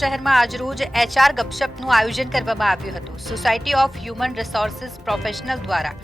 શહેરમાં આજરોજ એચઆર ગપશપનું આયોજન કરવામાં આવ્યું હતું. Society of human resources professional દ્વારા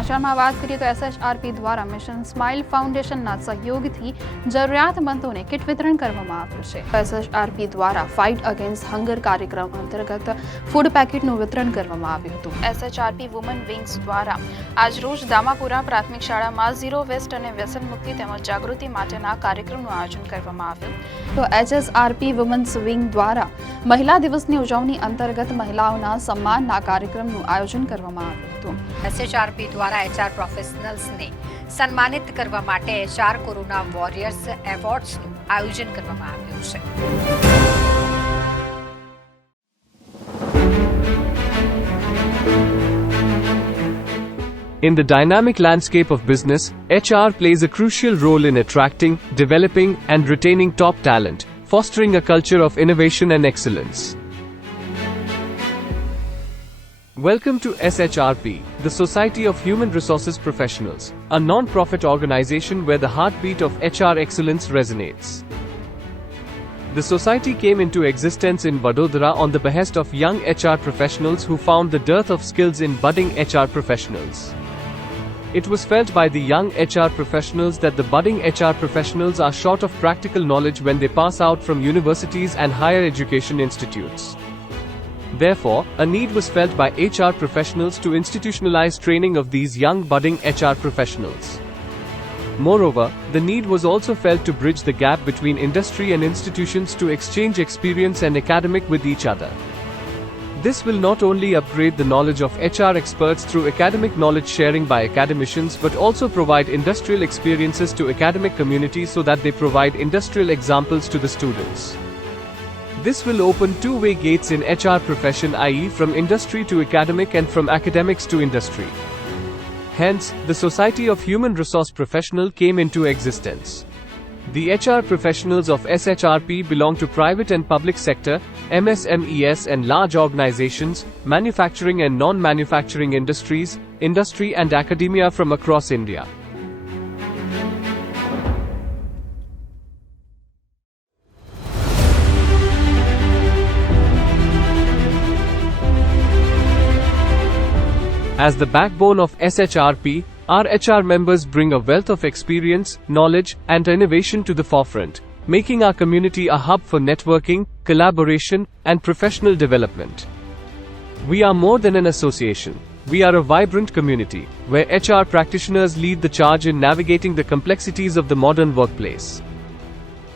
આચારમાં વાત કરીએ તો SHRP દ્વારા મિશન સ્માઇલ ફાઉન્ડેશનના સહયોગથી જરૂરિયાતમંદોને કિટ વિતરણ કરવામાં આવ્યું છે. SHRP દ્વારા ફાઇટ અગેન્સ્ટ હંગર કાર્યક્રમ અંતર્ગત ફૂડ પેકેટનું વિતરણ કરવામાં આવ્યું હતું. SHRP વુમન વિંગ્સ દ્વારા આજરોજ દામાપુરા પ્રાથમિક શાળામાં ઝીરો વેસ્ટ અને વ્યસન મુક્તિ તેમજ જાગૃતિ માટેના કાર્યક્રમનું આયોજન કરવામાં આવ્યું. તો SHRP વુમન્સ વિંગ દ્વારા મહિલા દિવસની ઉજવણી અંતર્ગત મહિલાઓના સન્માનના કાર્યક્રમનું આયોજન કરવામાં આવ્યું હતું. SHRP દ્વારા એચઆર પ્રોફેશનલ્સને સન્માનિત કરવા માટે એચઆર કોરોના વોરિયર્સ એવોર્ડ્સનું આયોજન કરવામાં આવ્યું છે. In the dynamic landscape of business, HR plays a crucial role in attracting, developing, and retaining top talent, fostering a culture of innovation and excellence. Welcome to SHRP, the Society of Human Resources Professionals, a non-profit organization where the heartbeat of HR excellence resonates. The society came into existence in Vadodara on the behest of young HR professionals who found the dearth of skills in budding HR professionals. It was felt by the young HR professionals that the budding HR professionals are short of practical knowledge when they pass out from universities and higher education institutes. Therefore, a need was felt by HR professionals to institutionalize training of these young budding HR professionals. Moreover, the need was also felt to bridge the gap between industry and institutions to exchange experience and academic with each other. This will not only upgrade the knowledge of HR experts through academic knowledge sharing by academicians but also provide industrial experiences to academic community so that they provide industrial examples to the students. This will open two-way gates in HR profession, i.e. from industry to academic and from academics to industry. Hence, the Society of Human Resource Professional came into existence. The HR professionals of SHRP belong to private and public sector, MSMEs and large organizations, manufacturing and non-manufacturing industries, industry and academia from across India. As the backbone of SHRP, our HR members bring a wealth of experience, knowledge, and innovation to the forefront, making our community a hub for networking, collaboration, and professional development. We are more than an association. We are a vibrant community, where HR practitioners lead the charge in navigating the complexities of the modern workplace.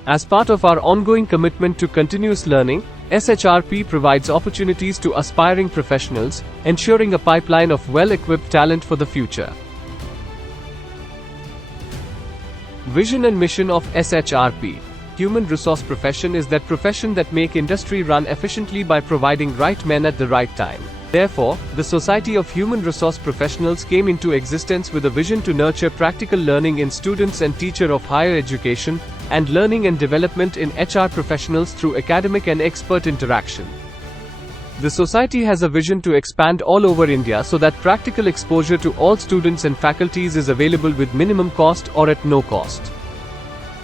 As part of our ongoing commitment to continuous learning, SHRP provides opportunities to aspiring professionals, ensuring a pipeline of well-equipped talent for the future. Vision and mission of SHRP, Human Resource Profession, is that profession that make industry run efficiently by providing right men at the right time. Therefore, the Society of Human Resource Professionals came into existence with a vision to nurture practical learning in students and teacher of higher education, and learning and development in HR professionals through academic and expert interaction. The society has a vision to expand all over India so that practical exposure to all students and faculties is available with minimum cost or at no cost.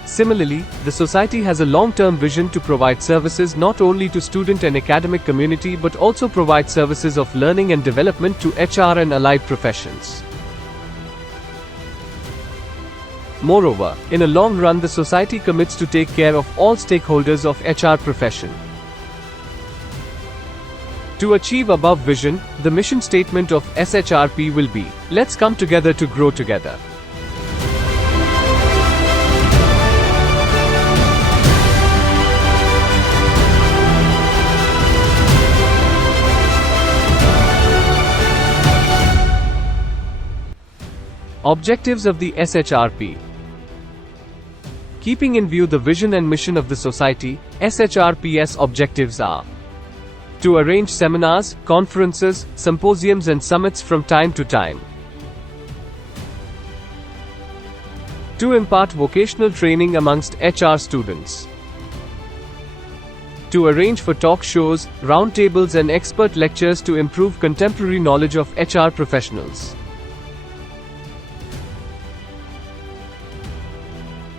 Similarly, the society has a long-term vision to provide services not only to student and academic community but also provide services of learning and development to HR and allied professions. Moreover, in a long run the society commits to take care of all stakeholders of HR profession. To achieve above vision, the mission statement of SHRP will be, let's come together to grow together. Objectives of the SHRP. Keeping in view the vision and mission of the society, SHRP's objectives are to arrange seminars, conferences, symposiums and summits from time to time. To impart vocational training amongst HR students. To arrange for talk shows, roundtables and expert lectures to improve contemporary knowledge of HR professionals.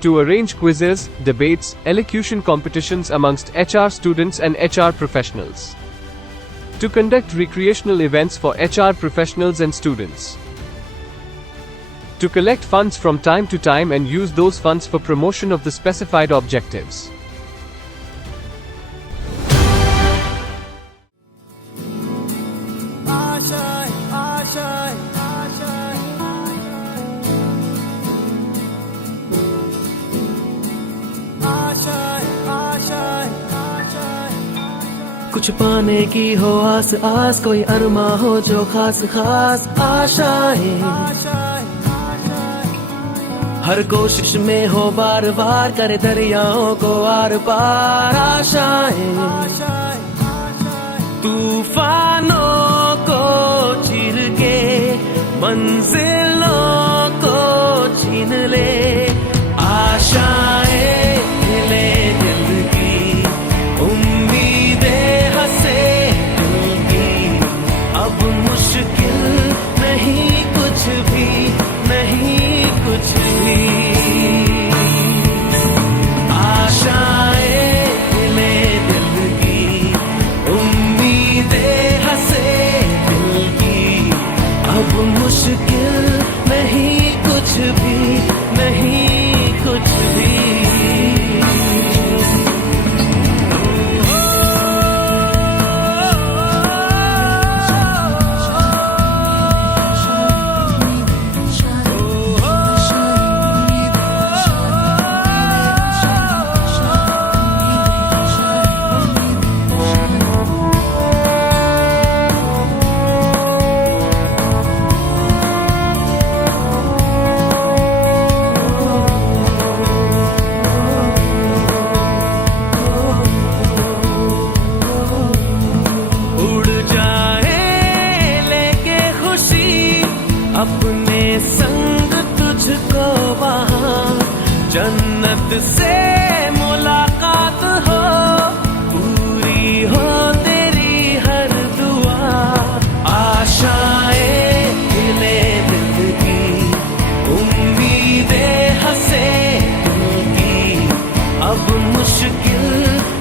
to arrange quizzes, debates, elocution competitions amongst HR students and HR professionals, to conduct recreational events for HR professionals and students, to collect funds from time to time and use those funds for promotion of the specified objectives. कुछ पाने की हो आस आस, कोई अरमा हो जो खास खास आशाएं, हर कोशिश में हो बार बार, करे दरियाओं को आर पार आशाएं, तूफानों को चीर के मंजिलों को छीन ले, आशाएं ले दिल की, उम्मीदें हंसे दिल की, अब मुश्किल नहीं कुछ भी, नहीं कुछ भी, आशाएं ले दिल की, उम्मीदें हंसे दिल की, अब मुश्किल नहीं कुछ भी, नहीं कुछ भी। अपने संग तुझको वहाँ जन्नत से मुलाकात हो, पूरी हो तेरी हर दुआ, आशाएं ले दिल की, उम्मीदें हंसे दिल की, अब मुश्किल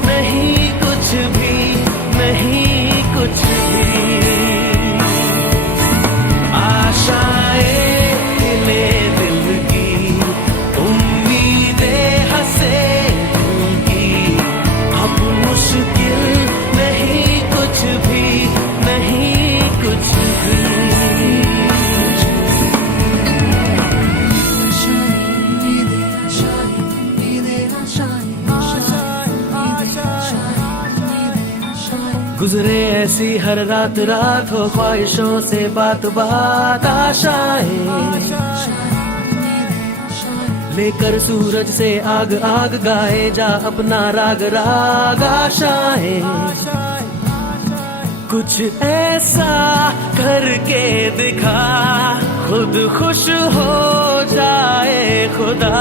नहीं कुछ भी, नहीं कुछ भी, गुजरे ऐसी हर रात रात, हो ख्वाहिशों से बात बात, आशाएं लेकर सूरज से आग आग, गाए जा अपना राग राग, आशाएं कुछ ऐसा करके दिखा, खुद खुश हो जाए खुदा,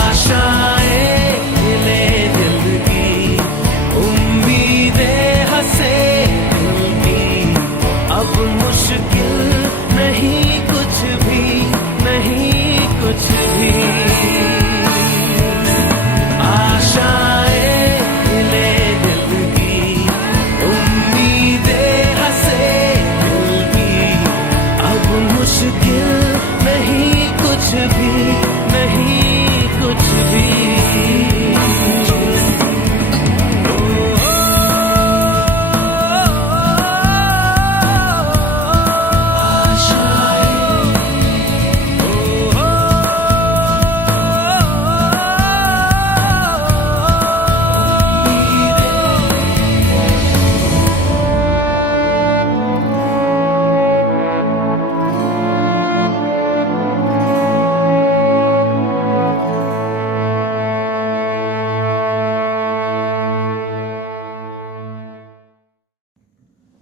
आशाएं ले दिल की, उम्मीदें हंसे दिल की, अब मुश्किल नहीं कुछ भी, नहीं कुछ भी, आशाएं ले दिल की, उम्मीदें हंसे दिल की, अब मुश्किल नहीं कुछ भी, नहीं कुछ भी।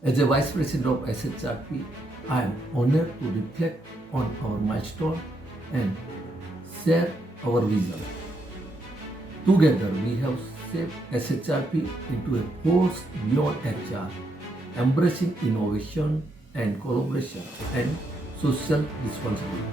As a Vice President of SHRP, I am honored to reflect on our milestone and share our vision. Together, we have shaped SHRP into a force beyond HR, embracing innovation and collaboration and social responsibility.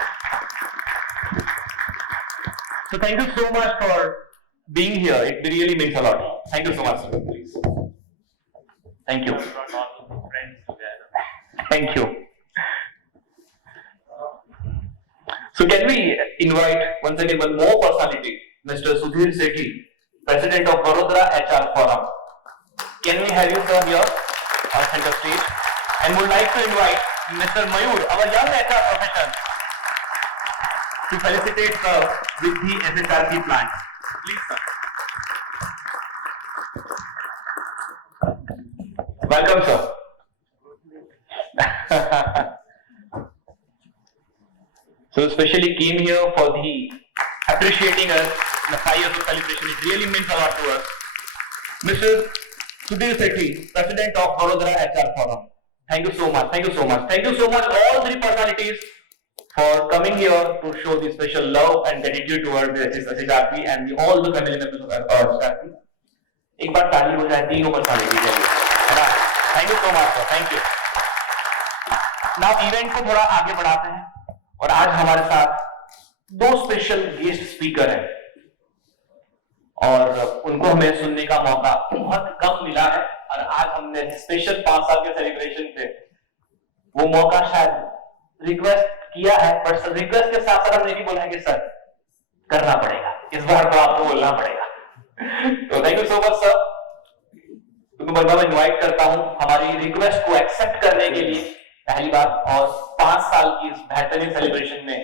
So thank you so much for being here. It really means a lot. Thank you so much, sir. Please. Thank you. Thank you. So can we invite once again one more personality, Mr. Sudhir Sethi, President of Vadodara HR Forum. Can we have you, sir, here on center stage? And would like to invite Mr. Mayur, our young HR professional, to felicitate sir with the SHRP plant. Please, sir. Welcome, sir. So especially came here for the appreciating us in the 5 years of celebration. It really means a lot to us. Mr. Sudhir Sethi, President of Vadodara HR Forum. Thank you so much. Thank you so much. Thank you so much, all 3 personalities, for coming here to show the special love and gratitude towards the SHRP and all the family members of SHRP. एक बार ताली हो जाए तीनों personality के लिए, है ना? Thank you so much, sir. Thank you. Now event को थोड़ा आगे बढ़ाते हैं और आज हमारे साथ 2 स्पेशल गेस्ट स्पीकर हैं और उनको हमें सुनने का मौका बहुत कम मिला है और आज हमने स्पेशल 5 साल के सेलिब्रेशन पे वो मौका शायद रिक्वेस्ट किया है, पर रिक्वेस्ट के साथ साथ हमने भी बोला है कि सर करना पड़ेगा, इस बार तो आपको बोलना पड़ेगा। तो thank you so much sir, तुमको बार बार इन्वाइट करता हूं हमारी रिक्वेस्ट को एक्सेप्ट करने के लिए पहली बार, और 5 साल की इस बेहतरीन सेलिब्रेशन में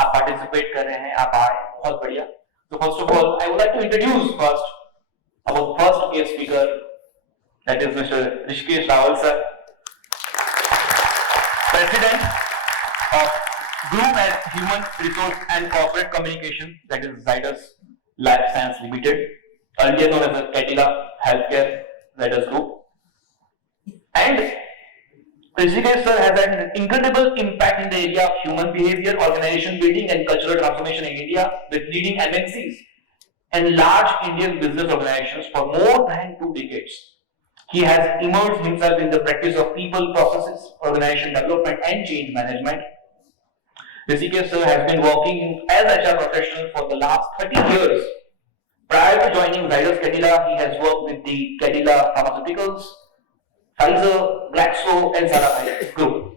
आप पार्टिसिपेट कर रहे हैं, आप आए, बहुत बढ़िया। So first of all, I would like to introduce first our first guest speaker, that is Mr. Rishikesh Rawal sir, President of Group as Human Resource and Corporate Communication, that is Zydus Life Science Limited, earlier known as the Cadila Healthcare Zydus Group. And Rishikesh sir has an incredible impact in the area of human behavior, organization building and cultural transformation in India with leading MNCs and large Indian business organizations for more than 2 decades. He has immersed himself in the practice of people, processes, organization development and change management. Rishikesh sir has been working as HR professional for the last 30 years. Prior to joining Zydus Cadila, he has worked with the Cadila Pharmaceuticals, Pfizer, Glaxo and Sarah Group.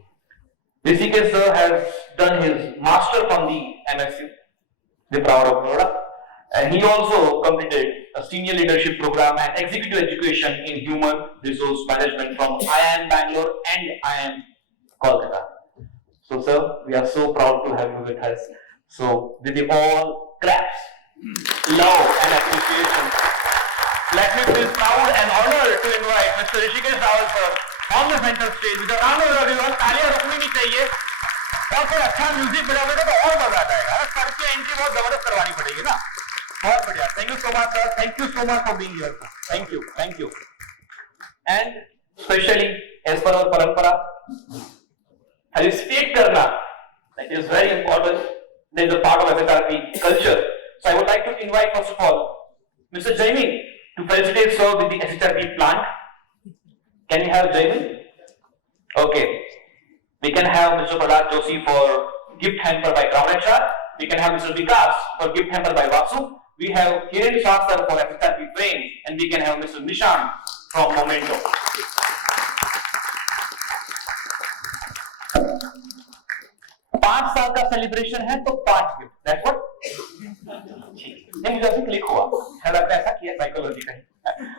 Rishikesh sir has done his master from the MSc, the Power of Vadodara, and he also completed a senior leadership program and executive education in human resource management from IIM Bangalore and IIM Kolkata. So sir, we are so proud to have you with us. So with the all claps, love and appreciation, let me feel proud and honored to invite Mr. Rishikesh Rawal sir on the center stage with a round of everyone. तालियां रुकनी नहीं चाहिए और फिर अच्छा music बजाओगे तो और मजा आ जाएगा। सर की एंट्री बहुत जबरदस्त करवानी पड़ेगी ना। बहुत बढ़िया। Thank you so much sir. Thank you so much for being here. Thank you. Thank you. And especially as per our परंपरा, felicitate करना, that is very important. That is a part of SHRP culture. So I would like to invite first of all Mr. Jaiming to felicitate sir with the SHRP plant. Can we have Jaiming? Okay. We can have Mr. Prahlad Joshi for gift hamper by Crown HR. We can have Mr. Vikas for gift hamper by Vasu. We have Kiran Shah sir for SHRP frame, and we can have Mr. Nishan from Momento. 5 साल का celebration है तो 5 gift, that's what. नहीं मुझे अभी click हुआ, शायद आपने ऐसा किया साइकोलॉजी का।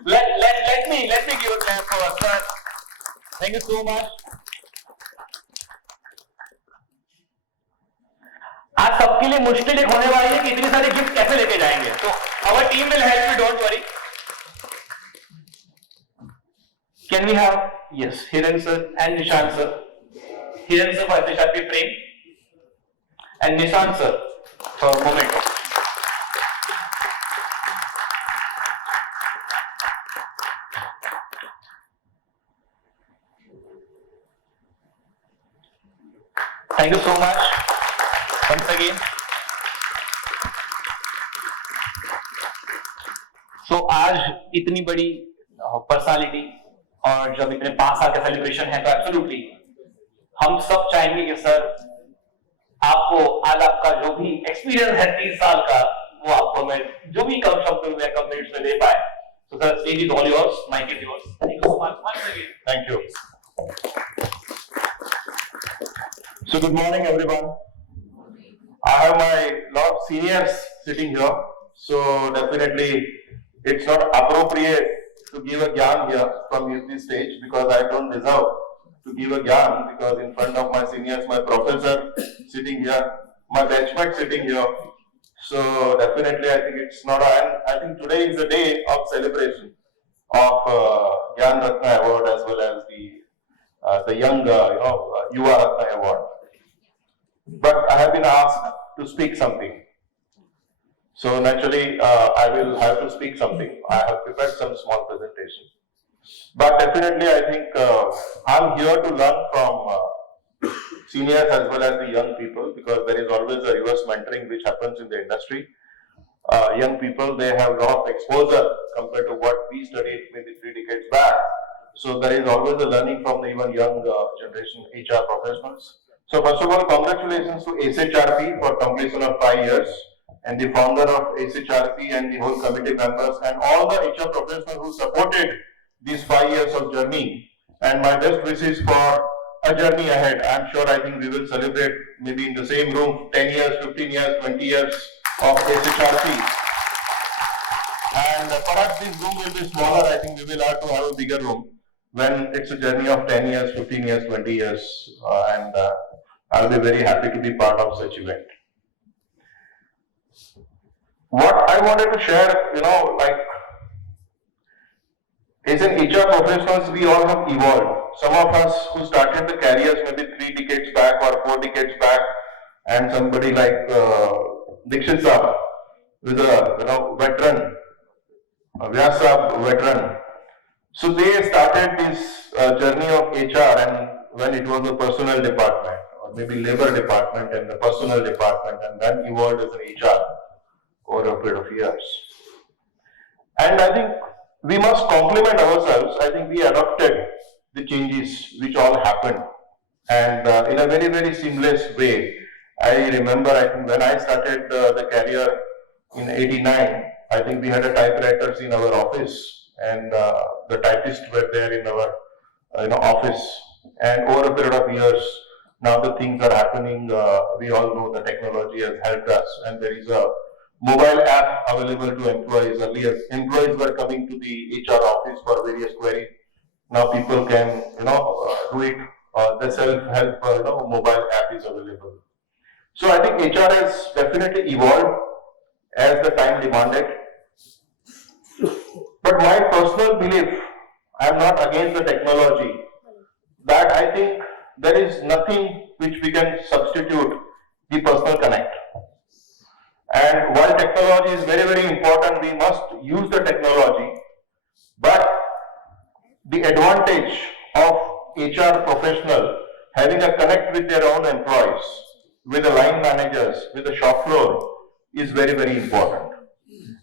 let me give a clap for us sir. Thank you so much. आज सबके लिए मुश्किल एक होने वाली है कि इतनी सारी गिफ्ट कैसे लेके जाएंगे, तो our team will help you, don't worry. Can we have, yes, Hiren sir and Nishan sir. Hiren sir for SHRP frame and Nishan sir for Momento. Thank you so much once again. So आज इतनी बड़ी personality और जब इतने 5 साल का celebration है तो एब्सोल्युटली हम सब चाहेंगे कि सर आपको आज आपका जो भी एक्सपीरियंस है 30 साल का वो आपको मैं जो भी कम शब्द में कंप्लीट में दे पाए. So sir, stage is all yours, mic is yours. Thank you so much once again. Thank you. So good morning everyone. I have my lot of seniors sitting here, so definitely it's not appropriate to give a gyan here from this stage because I don't deserve to give a gyan because in front of my seniors, my professor sitting here, my benchmark sitting here. So definitely I think it's not, I think today is the day of celebration of Gyanratna Award as well as the young, Gyanratna Award. But I have been asked to speak something. So naturally, I will have to speak something. I have prepared some small presentation. But definitely, I think I'm here to learn from seniors as well as the young people because there is always a reverse mentoring which happens in the industry. Young people, they have a lot of exposure compared to what we studied maybe 3 decades back. So there is always a learning from the even young generation HR professionals. So first of all, congratulations to SHRP for completion of 5 years and the founder of SHRP and the whole committee members and all the HR professionals who supported these 5 years of journey. And my best wishes for a journey ahead. I'm sure I think we will celebrate maybe in the same room 10 years, 15 years, 20 years of SHRP. And perhaps this room will be smaller. I think we will have to have a bigger room when it's a journey of 10 years, 15 years, 20 years. I'll be very happy to be part of such event. What I wanted to share, as an HR professionals, we all have evolved. Some of us who started the careers maybe 3 decades back or 4 decades back, and somebody like Dixit Saab, who is a veteran, Vyas Saab veteran. So they started this journey of HR, and when it was a personnel department, or maybe labor department and the personnel department, and then evolved as an HR over a period of years. And I think we must compliment ourselves. I think we adopted the changes which all happened, and in a very, very seamless way. I remember, I think when I started the career in '89, I think we had a typewriters in our office, and the typists were there in our office. And over a period of years, now the things are happening. We all know the technology has helped us, and there is a mobile app available to employees. Earlier, employees were coming to the HR office for various queries. Now people can, do it. The self-help, mobile app is available. So I think HR has definitely evolved as the time demanded. But my personal belief, I am not against the technology, that I think there is nothing which we can substitute the personal connect. And while technology is very, very important, we must use the technology, but the advantage of HR professional having a connect with their own employees, with the line managers, with the shop floor is very, very important.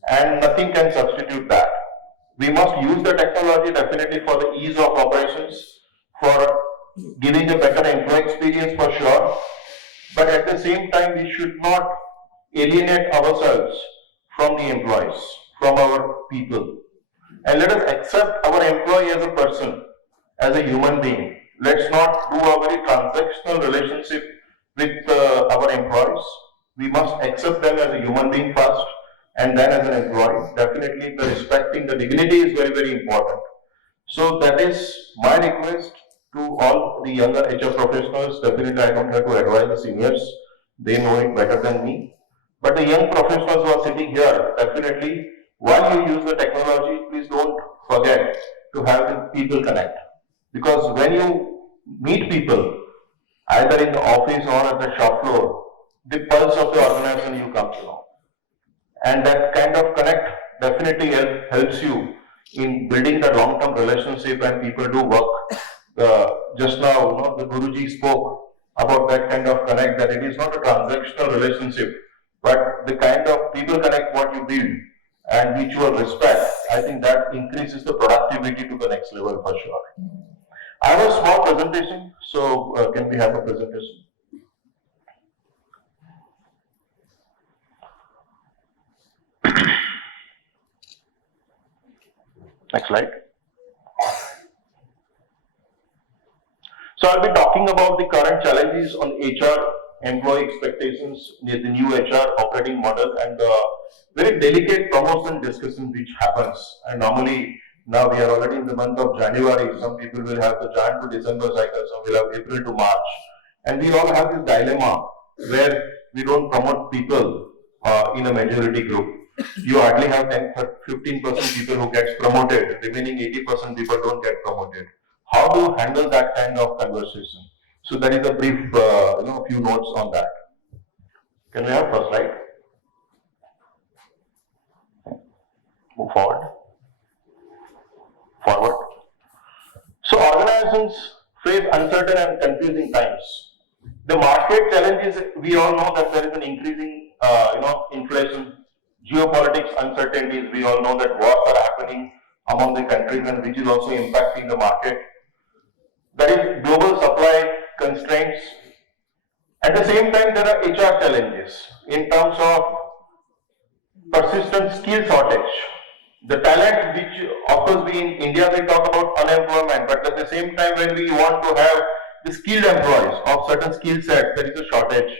And nothing can substitute that. We must use the technology definitely for the ease of operations, for giving a better employee experience for sure, but at the same time we should not alienate ourselves from the employees, from our people. And let us accept our employee as a person, as a human being. Let's not do a very transactional relationship with our employees. We must accept them as a human being first, and then as an employee. Definitely the respecting the dignity is very, very important. So that is my request to all the younger HR professionals. Definitely I don't have to advise the seniors. They know it better than me. But the young professionals who are sitting here, definitely while you use the technology, please don't forget to have the people connect. Because when you meet people, either in the office or at the shop floor, the pulse of the organization you come to know. And that kind of connect definitely helps you in building the long-term relationship, and people do work. Just now, the Guruji spoke about that kind of connect, that it is not a transactional relationship, but the kind of people connect what you build and mutual respect. I think that increases the productivity to the next level for sure. I have a small presentation, so can we have a presentation? Next slide. So I'll be talking about the current challenges on HR, employee expectations, the new HR operating model, and the very delicate promotion discussion which happens. And normally, now we are already in the month of January. Some people will have the Jan to December cycle, some will have April to March. And we all have this dilemma where we don't promote people in a majority group. You hardly have 10-15% people who gets promoted, remaining 80% people don't get promoted. How do you handle that kind of conversation? So that is a brief, few notes on that. Can we have first slide? Move forward. So organizations face uncertain and confusing times. The market challenges, we all know that there is an increasing, inflation, geopolitics uncertainties. We all know that wars are happening among the countries and which is also impacting the market. There is global supply constraints. At the same time, there are HR challenges in terms of persistent skill shortage. The talent which, of course, we in India, we talk about unemployment, but at the same time, when we want to have the skilled employees of certain skill sets, there is a shortage.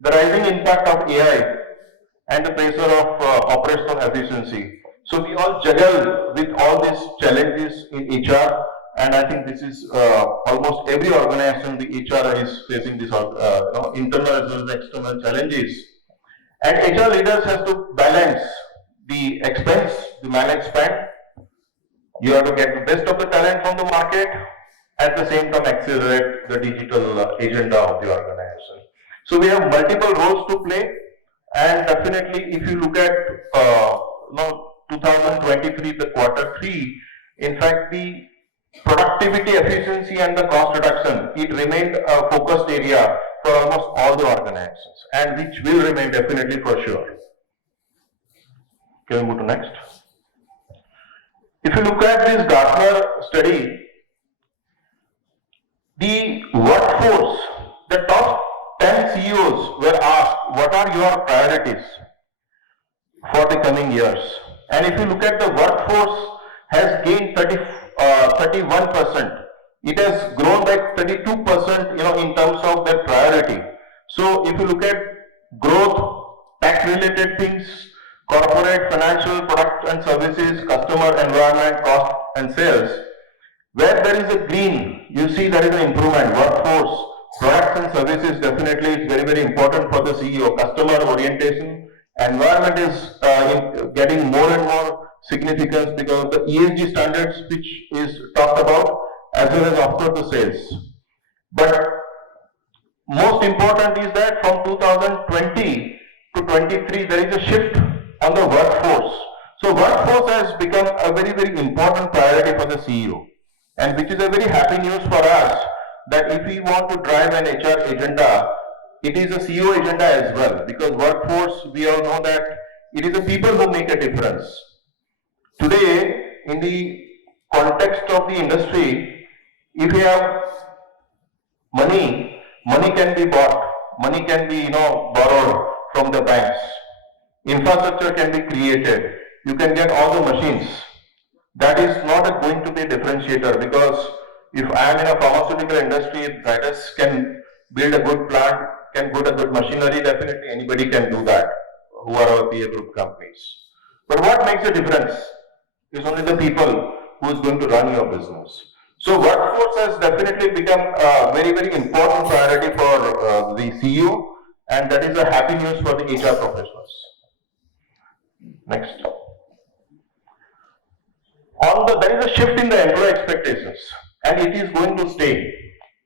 The rising impact of AI and the pressure of operational efficiency. So we all juggle with all these challenges in HR, and I think this is almost every organization, the HR is facing this internal as well as external challenges. And HR leaders have to balance the expense, the managed spend. You have to get the best of the talent from the market, at the same time accelerate the digital agenda of the organization. So we have multiple roles to play, and definitely if you look at 2023, the quarter 3, in fact the productivity, efficiency and the cost reduction, it remained a focused area for almost all the organizations, and which will remain definitely for sure. Can we move to next? If you look at this Gartner study, the workforce, the top 10 CEOs were asked, what are your priorities for the coming years? And if you look at the workforce has gained 31%. It has grown by 32%, in terms of their priority. So if you look at growth, tech-related things, corporate, financial, product and services, customer, environment, cost and sales, where there is a green, you see there is an improvement. Workforce, products and services definitely is very, very important for the CEO. Customer orientation, environment is getting more and more significance because of the ESG standards which is talked about, as well as of course the sales. But most important is that from 2020 to 23 there is a shift on the workforce. So workforce has become a very, very important priority for the CEO, and which is a very happy news for us that if we want to drive an HR agenda, it is a CEO agenda as well, because workforce, we all know that it is the people who make a difference. Today, in the context of the industry, if you have money can be bought, money can be borrowed from the banks, infrastructure can be created, you can get all the machines. That is not going to be a differentiator, because if I am in a pharmaceutical industry, riders can build a good plant, can put a good machinery, definitely anybody can do that, who are our peer group companies. But what makes a difference is only the people who is going to run your business. So workforce has definitely become a very, very important priority for the CEO, and that is a happy news for the HR professionals. Next. There is a shift in the employee expectations, and it is going to stay.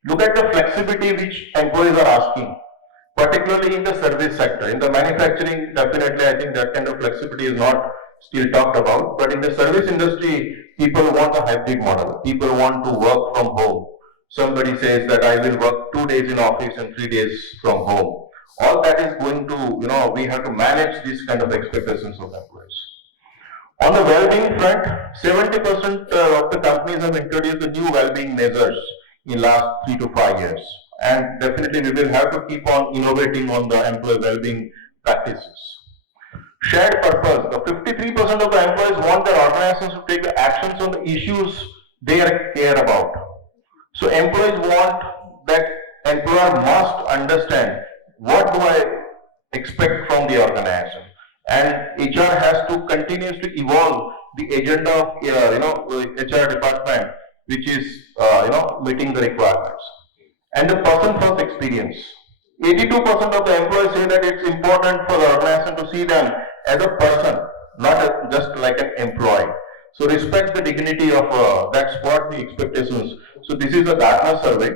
Look at the flexibility which employees are asking, particularly in the service sector. In the manufacturing, definitely I think that kind of flexibility is not still talked about, but in the service industry, people want a hybrid model. People want to work from home. Somebody says that I will work 2 days in office and 3 days from home. All that is going to, we have to manage these kind of expectations of employees. On the well-being front, 70% of the companies have introduced the new well-being measures in last 3 to 5 years. And definitely we will have to keep on innovating on the employee well-being practices. shared purpose. The 53% of the employees want their organizations to take actions on the issues they care about. So employees want that employer must understand what do I expect from the organization, and HR has to continuously evolve the agenda of HR department, which is meeting the requirements. And the person first experience. 82% of the employees say that it's important for the organization to see them as a person, not just like an employee. So respect the dignity of that's what the expectations. So this is a Gartner survey,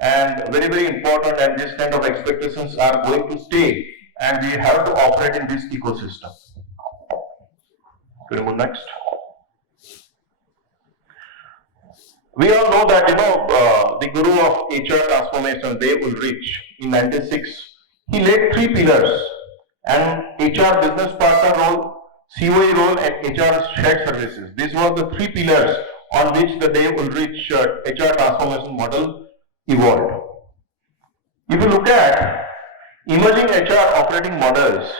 and very, very important, and this kind of expectations are going to stay, and we have to operate in this ecosystem. Can you move next? We all know that the guru of HR transformation, Dave Ulrich, in '96, he laid 3 pillars: and HR business partner role, COE role, and HR shared services. These were the 3 pillars on which the Dave Ulrich HR transformation model evolved. If you look at emerging HR operating models,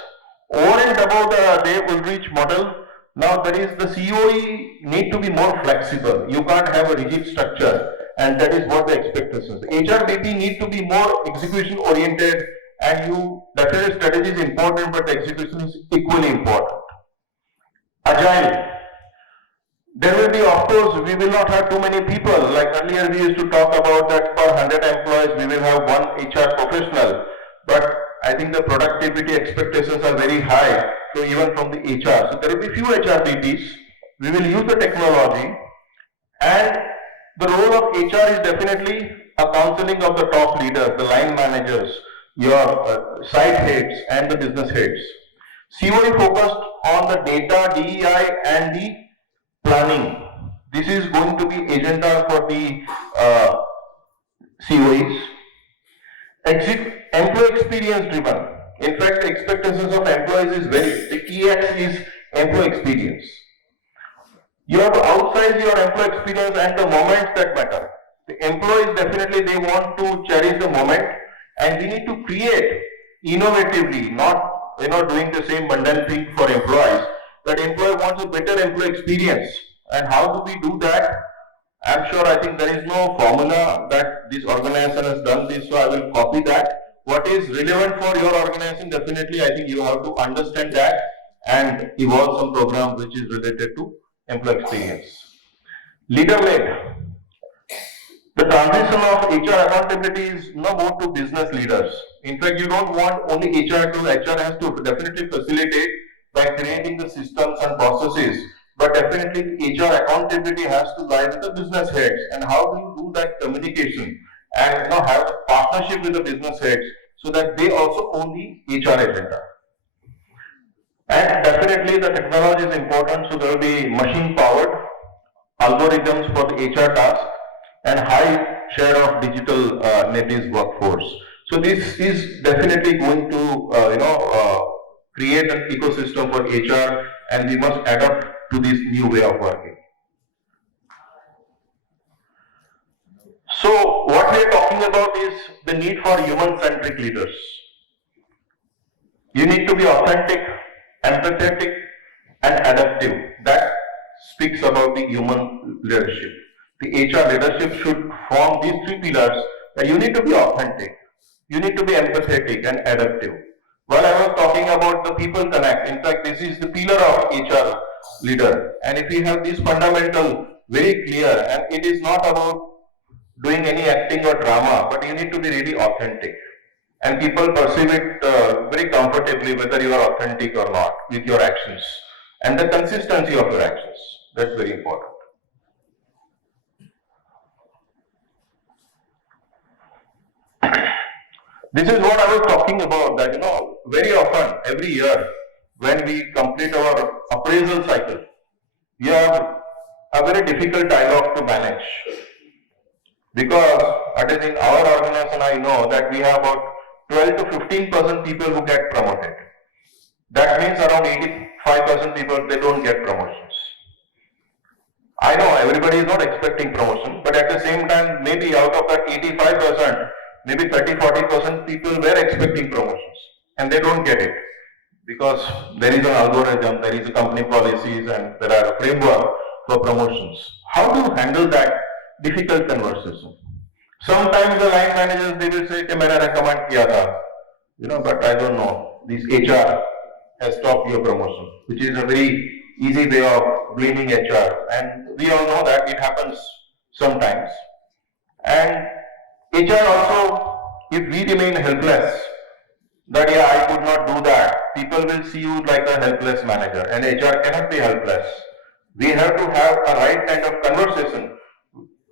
over and above the Dave Ulrich model, now there is the COE need to be more flexible. You can't have a rigid structure, and that is what the expectations. HR BP need to be more execution oriented, and you definitely strategy is important, but execution is equally important. Agile. There will be, of course, we will not have too many people. Like earlier we used to talk about that per 100 employees we will have 1 HR professional. But I think the productivity expectations are very high, so even from the HR. So there will be few HR BPs. We will use the technology, and the role of HR is definitely a counseling of the top leaders, the line managers, your site heads and the business heads. COE focused on the data, DEI and the planning. This is going to be agenda for the COEs. Employee experience driven. In fact, the expectations of employees is the key X is employee experience. You have to outsize your employee experience and the moments that matter. The employees definitely they want to cherish the moment, and we need to create innovatively, not doing the same mundane thing for employees. That employee wants a better employee experience, and how do we do that? I'm sure, I think there is no formula that this organization has done this, so I will copy that. What is relevant for your organization, definitely I think you have to understand that and evolve some program which is related to employee experience. Leader-led. The transition of HR accountability is no more to business leaders. In fact, you don't want only HR has to definitely facilitate by creating the systems and processes. But definitely HR accountability has to lie with the business heads. And how do you do that communication and have a partnership with the business heads so that they also own the HR agenda. And definitely the technology is important, so there will be machine powered algorithms for the HR task and high share of digital native workforce. So this is definitely going to create an ecosystem for HR, and we must adapt to this new way of working. So what we are talking about is the need for human-centric leaders. You need to be authentic, empathetic, and adaptive. That speaks about the human leadership. The HR leadership should form these 3 pillars. That you need to be authentic, you need to be empathetic and adaptive. While I was talking about the people connect, in fact, this is the pillar of HR leader. And if we have this fundamental very clear, and it is not about doing any acting or drama, but you need to be really authentic. And people perceive it very comfortably whether you are authentic or not with your actions. And the consistency of your actions, that's very important. This is what I was talking about, that very often, every year, when we complete our appraisal cycle, we have a very difficult dialogue to manage. Because at least in our organization, I know that we have about 12 to 15% people who get promoted. That means around 85% people, they don't get promotions. I know everybody is not expecting promotion, but at the same time, maybe out of that 85%, maybe 30-40% people were expecting promotions and they don't get it. because there is an algorithm, there is a company policies, and there are a framework for promotions. How do you handle that difficult conversation? Sometimes the line managers, they will say, "कि मैंने recommend किया था," but I don't know. This HR has stopped your promotion, which is a very easy way of blaming HR, and we all know that it happens sometimes. And HR also, if we remain helpless, that I could not do that, people will see you like a helpless manager, and HR cannot be helpless. We have to have a right kind of conversation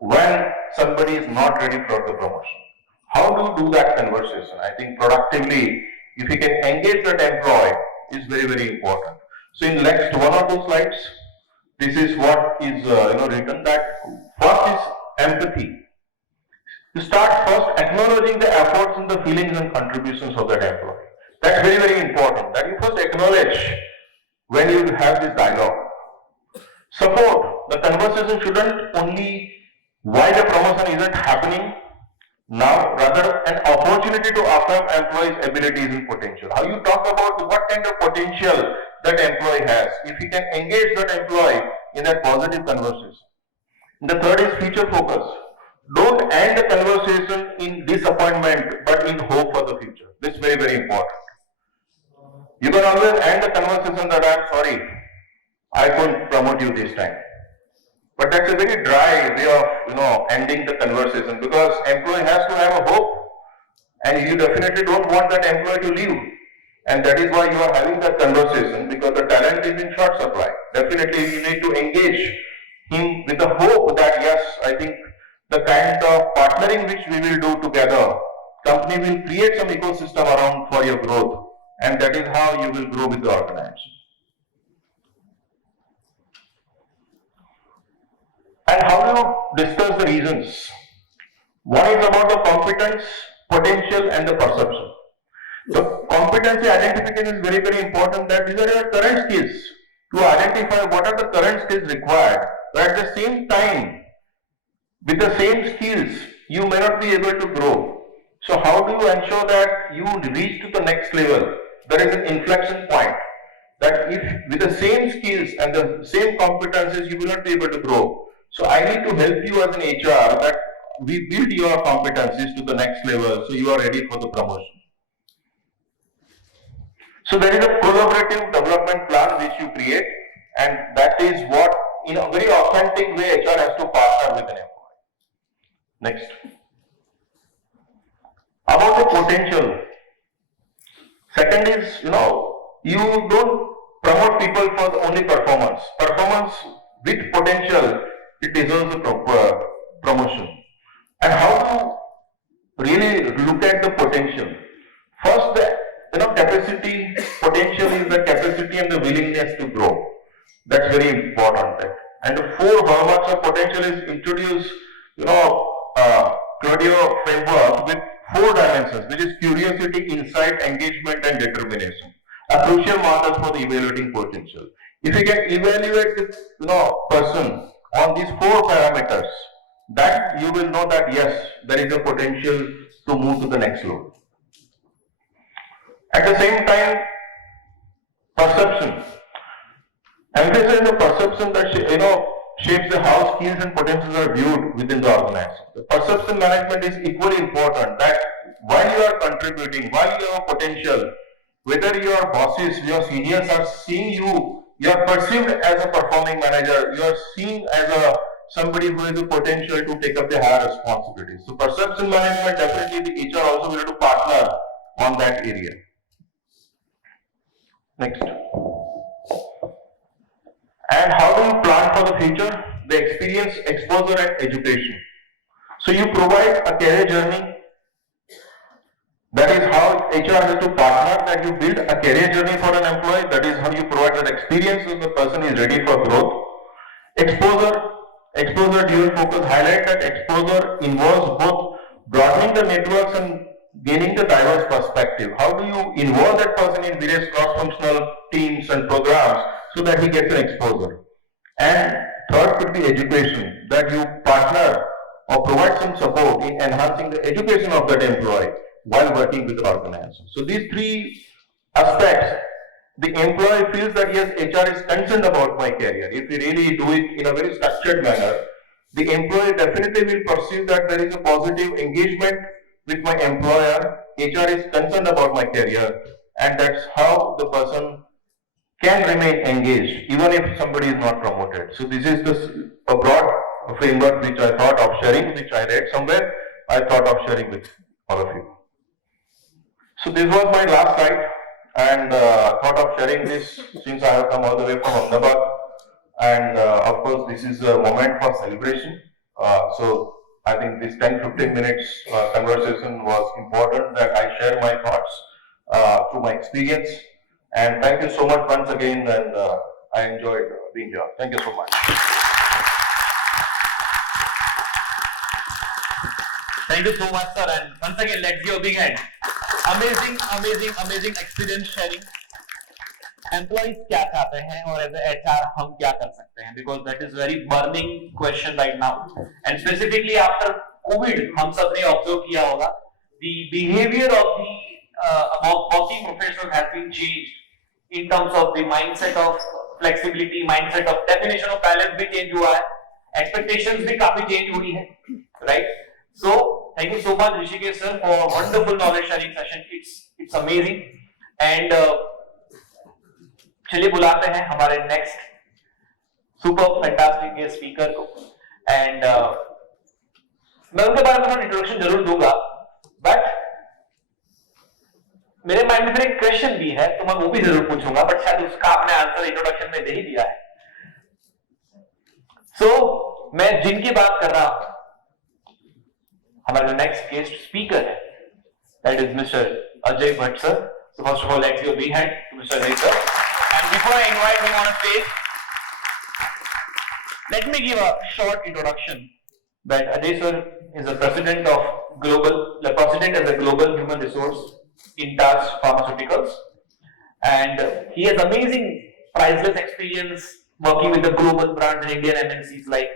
when somebody is not ready for the promotion. How do you do that conversation? I think productively, if you can engage that employee, is very, very important. So in next one or two slides, this is what is written, that first is empathy. You start first acknowledging the efforts and the feelings and contributions of that employee. That's very, very important, that you first acknowledge when you have this dialogue. Support. The conversation shouldn't only why the promotion isn't happening now, rather an opportunity to affirm employees' abilities and potential. How you talk about what kind of potential that employee has. If you can engage that employee in a positive conversation. The third is future focus. Don't end the conversation in disappointment, but in hope for the future. This is very, very important. You can always end the conversation that I'm sorry, I couldn't promote you this time. But that's a very dry way of, ending the conversation, because employee has to have a hope, and you definitely don't want that employee to leave. And that is why you are having that conversation, because the talent is in short supply. Definitely you need to engage him with the hope that yes, I think the kind of partnering which we will do together, company will create some ecosystem around for your growth, and that is how you will grow with the organization. And how do you discuss the reasons? One is about the competence, potential, and the perception. So competency identification is very, very important, that these are your current skills, to identify what are the current skills required. But at the same time, with the same skills, you may not be able to grow. So how do you ensure that you reach to the next level? There is an inflection point, that if with the same skills and the same competencies, you will not be able to grow. So I need to help you as an HR that we build your competencies to the next level, so you are ready for the promotion. So there is a collaborative development plan which you create, and that is what, in a very authentic way, HR has to partner with an employee. Next. About the potential. Second is, you don't promote people for the only performance. Performance with potential, it deserves a proper promotion. And how to really look at the potential? First, the capacity, potential is the capacity and the willingness to grow. That's very important. And the 4 hallmarks of potential is introduced, Claudio framework with 4 dimensions, which is curiosity, insight, engagement, and determination. A crucial markers for the evaluating potential. If you can evaluate the person on these 4 parameters, that you will know that yes, there is a potential to move to the next level. At the same time, perception. Emphasis on the perception that shapes the how skills and potentials are viewed within the organization. The perception management is equally important, that while you are contributing, while you have potential, whether your bosses, your seniors are seeing you, you are perceived as a performing manager, you are seen as somebody who has the potential to take up the higher responsibilities. So perception management, definitely the HR also will have to partner on that area. Next. And how do you plan for the future? The experience, exposure, and education. So you provide a career journey. That is how HR has to partner, that you build a career journey for an employee. That is how you provide that experience so the person is ready for growth. Exposure dual focus. Highlight that exposure involves both broadening the networks and gaining the diverse perspective. How do you involve that person in various cross-functional teams and programs so that he gets an exposure? And third could be education, that you partner or provide some support in enhancing the education of that employee while working with the organization. So these 3 aspects the employee feels that yes, HR is concerned about my career. If we really do it in a very structured manner, the employee definitely will perceive that there is a positive engagement with my employer. HR is concerned about my career, and that's how the person can remain engaged even if somebody is not promoted. So this is a broad framework which I thought of sharing, which I read somewhere. I thought of sharing with all of you. So this was my last slide, and thought of sharing this since I have come all the way from Ahmedabad, and of course this is a moment for celebration. So I think this 10-15 minutes conversation was important that I share my thoughts through my experience. And thank you so much once again, and I enjoyed being here. Thank you so much. Thank you so much, sir. And once again, let's give a big hand. Amazing experience sharing. Employees क्या चाहते हैं और as a HR हम क्या कर सकते हैं? Because that is very burning question right now. And specifically after COVID, हम सब ने observe किया होगा, the behavior of the working professionals has been changed in terms of the mindset of flexibility, mindset of definition of balance भी change हुआ है, expectations भी काफी change हुई है, right? So thank you so much, Rishikesh sir, for wonderful knowledge sharing session. It's amazing. And चलिए बुलाते हैं हमारे next super fantastic guest speaker को, एंड मैं उनके बारे में इंट्रोडक्शन जरूर दूंगा, बट मेरे माइंड में फिर एक क्वेश्चन भी है तो मैं वो भी जरूर पूछूंगा, बट शायद उसका आपने आंसर इंट्रोडक्शन में दे ही दिया है. सो मैं जिनकी बात कर रहा हूं, हमारे जो नेक्स्ट गेस्ट स्पीकर है, that is mister Ajay Bhatt sir. So first of all, let's give a big hand to Mr. Ajay sir. And before I invite him on stage, let me give a short introduction. That Ajay sir is the president as a global human resource in TAS Pharmaceuticals, and he has amazing, priceless experience working with the global brands in Indian MNCs like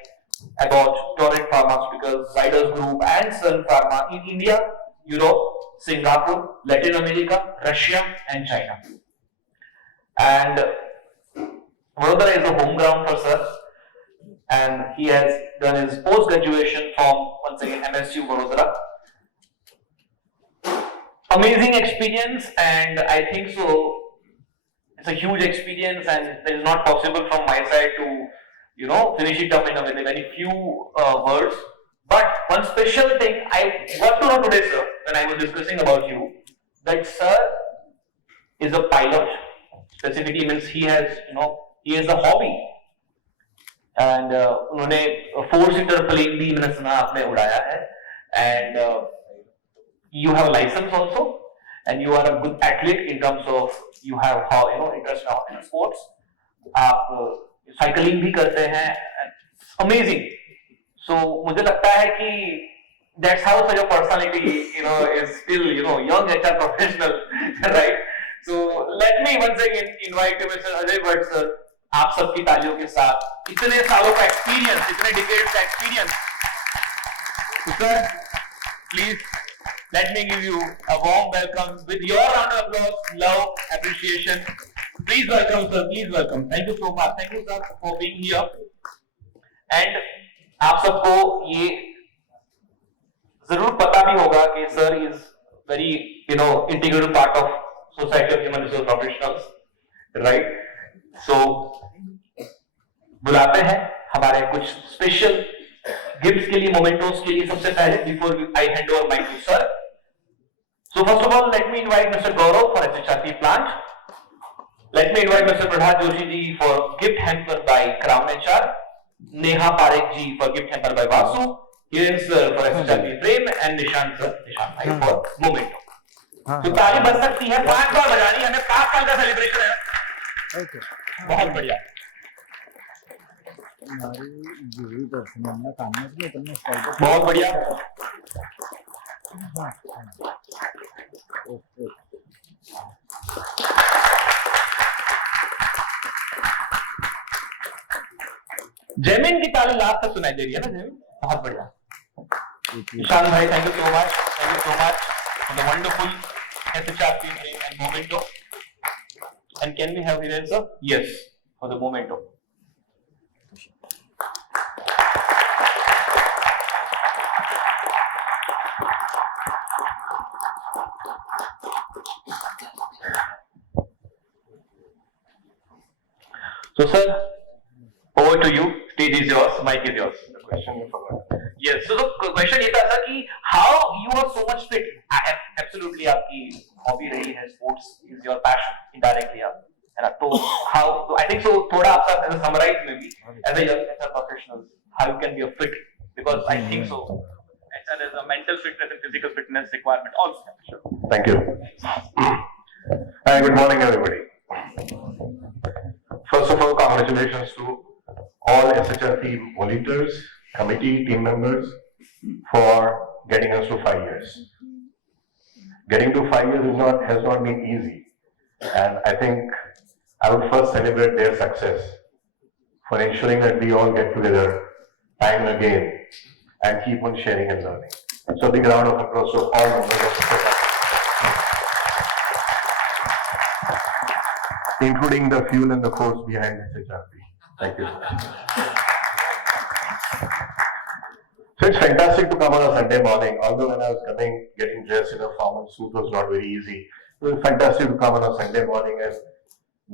Abbott, Torrent Pharmaceuticals, Zydus Group, and Sun Pharma in India, Europe, Singapore, Latin America, Russia, and China. And Vadodara is a home ground for sir, and he has done his post-graduation from, once again, MSU Vadodara. Amazing experience, and I think so it's a huge experience, and it is not possible from my side to, finish it up in a very few words. But one special thing I got to know today, sir, when I was discussing about you, that sir is a pilot. Specifically means he has a hobby, and उन्होंने 4-seater plane भी मैंने सुना आपने उड़ाया है, and you have a license also, and you are a good athlete in terms of you have interest in sports. आप cycling भी करते हैं, amazing. So मुझे लगता है कि that's how such a personality is still young HR professional, right? So let me once again invite Mr. Ajay Bhatt sir. आप सबकी तालियों के साथ इतने सालों का एक्सपीरियंस, इतने डिकेड्स का experience, sir, please let me give you a warm welcome with your round of applause, love, appreciation. Please welcome sir, please welcome. Thank you so much. Thank you sir for being here. And आप सबको ये जरूर पता भी होगा कि sir is very integral part of society of human resource professionals, right? So बुलाते हैं हमारे कुछ स्पेशल गिफ्ट्स के लिए, मोमेंटोस के लिए. सबसे पहले before I hand over mic to sir, so first of all let me invite mister Gaurav for SHRP plant. Let me invite mister Prabhat Joshi ji for gift hamper by Crown HR, Neha Parekh ji for gift hamper by Vasu, Hiren sir for SHRP frame, and Nishan bhai for Momento. तो ताली बज सकती है, 5 बार बजानी, हमें 5 साल का celebration है. ओके, बहुत बढ़िया. बहुत बढ़िया. जैमिन की ताली लास्ट तक सुनाई दे रही है ना जैमिन? बहुत बढ़िया. निशान भाई, thank you so much for the wonderful SHRP and Momento. And can we have here a yes for the momentum? So, sir, over to you. Stage is yours. Mic is yours. The question you forgot. Yes. So the question ये था sir कि how you are so much fit? Absolutely, आपकी hobby रही है, sports is your passion indirectly आप, है ना? तो how? तो I think so. थोड़ा आपका summarize में भी as a young HR professional, how you can be a fit, because I think so. HR is a mental fitness and physical fitness requirement also. Sure. Thank you. Hi, good morning, everybody. First of all, congratulations to all SHRP volunteers, committee, team members for getting us to 5 years. Getting to 5 years has not been easy, and I think I would first celebrate their success for ensuring that we all get together time and again and keep on sharing and learning. So a big round of applause to all members of SHRP, including the fuel and the force behind SHRP. Thank you. So it's fantastic to come on a Sunday morning. Although when I was coming, getting dressed in a formal suit was not very easy. It was fantastic to come on a Sunday morning and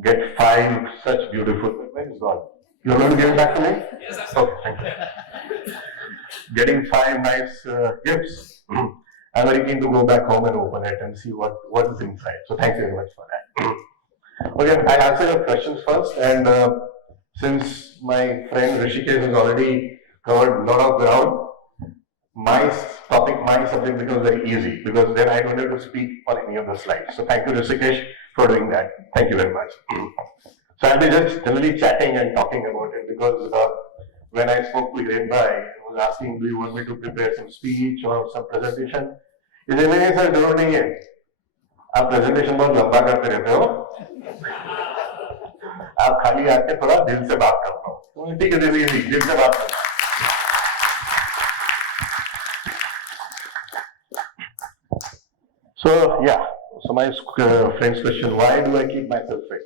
get 5 such beautiful. Where is God? You're going to give it back to me? Yes. Okay, thank you. Getting 5 nice gifts. I'm very keen to go back home and open it and see what is inside. So thank you very much for that. Okay, I'll answer your questions first, and since my friend Rishikesh has already covered a lot of ground, my subject becomes very easy, because then I don't have to speak on any of the slides. So thank you, Rishikesh, for doing that. Thank you very much. So I'll be just generally chatting and talking about it, because when I spoke to Hiren Bhai, I was asking, do you want me to prepare some speech or some presentation? He said, नहीं sir जरूर नहीं है, आप presentation बहुत लंबा करते रहते हो, आप खाली आके थोड़ा दिल से बात करता हो. ठीक है, दिल से बात करता. So yeah, so my friend's question, why do I keep myself fit,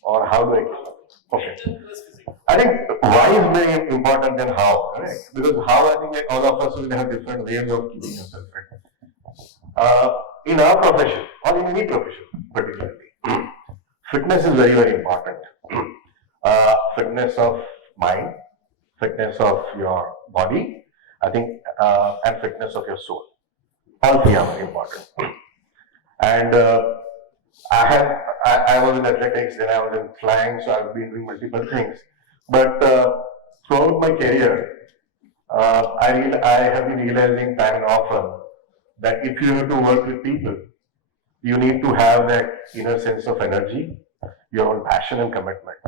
or how do I keep it? Okay, I think why is very important than how, right? Because how, I think all of us will have different ways of keeping yourself fit. In our profession, or in any profession particularly, fitness is very, very important. Fitness of mind, fitness of your body, I think, and fitness of your soul. All 3 are very important. And I was in athletics, then I was in flying, so I've been doing multiple things. But throughout my career, I have been realizing time and often that if you have to work with people, you need to have that inner sense of energy, your own passion and commitment.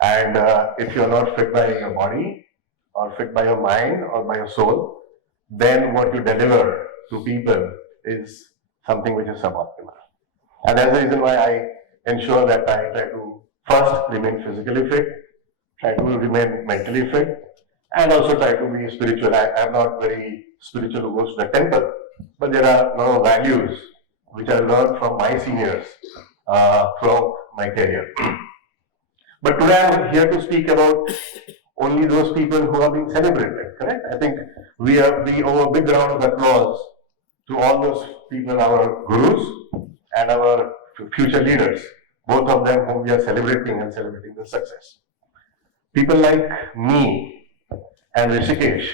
And if you're not fit by your body, or fit by your mind, or by your soul, then what you deliver to people is something which is suboptimal. And that's the reason why I ensure that I try to first remain physically fit, try to remain mentally fit, and also try to be spiritual. I'm not very spiritual who goes to the temple, but there are a lot of values which I learned from my seniors throughout my career. But today I'm here to speak about only those people who are being celebrated, correct? I think we owe a big round of applause to all those people, our gurus and our future leaders, both of them whom we are celebrating and celebrating their success. People like me and Rishikesh,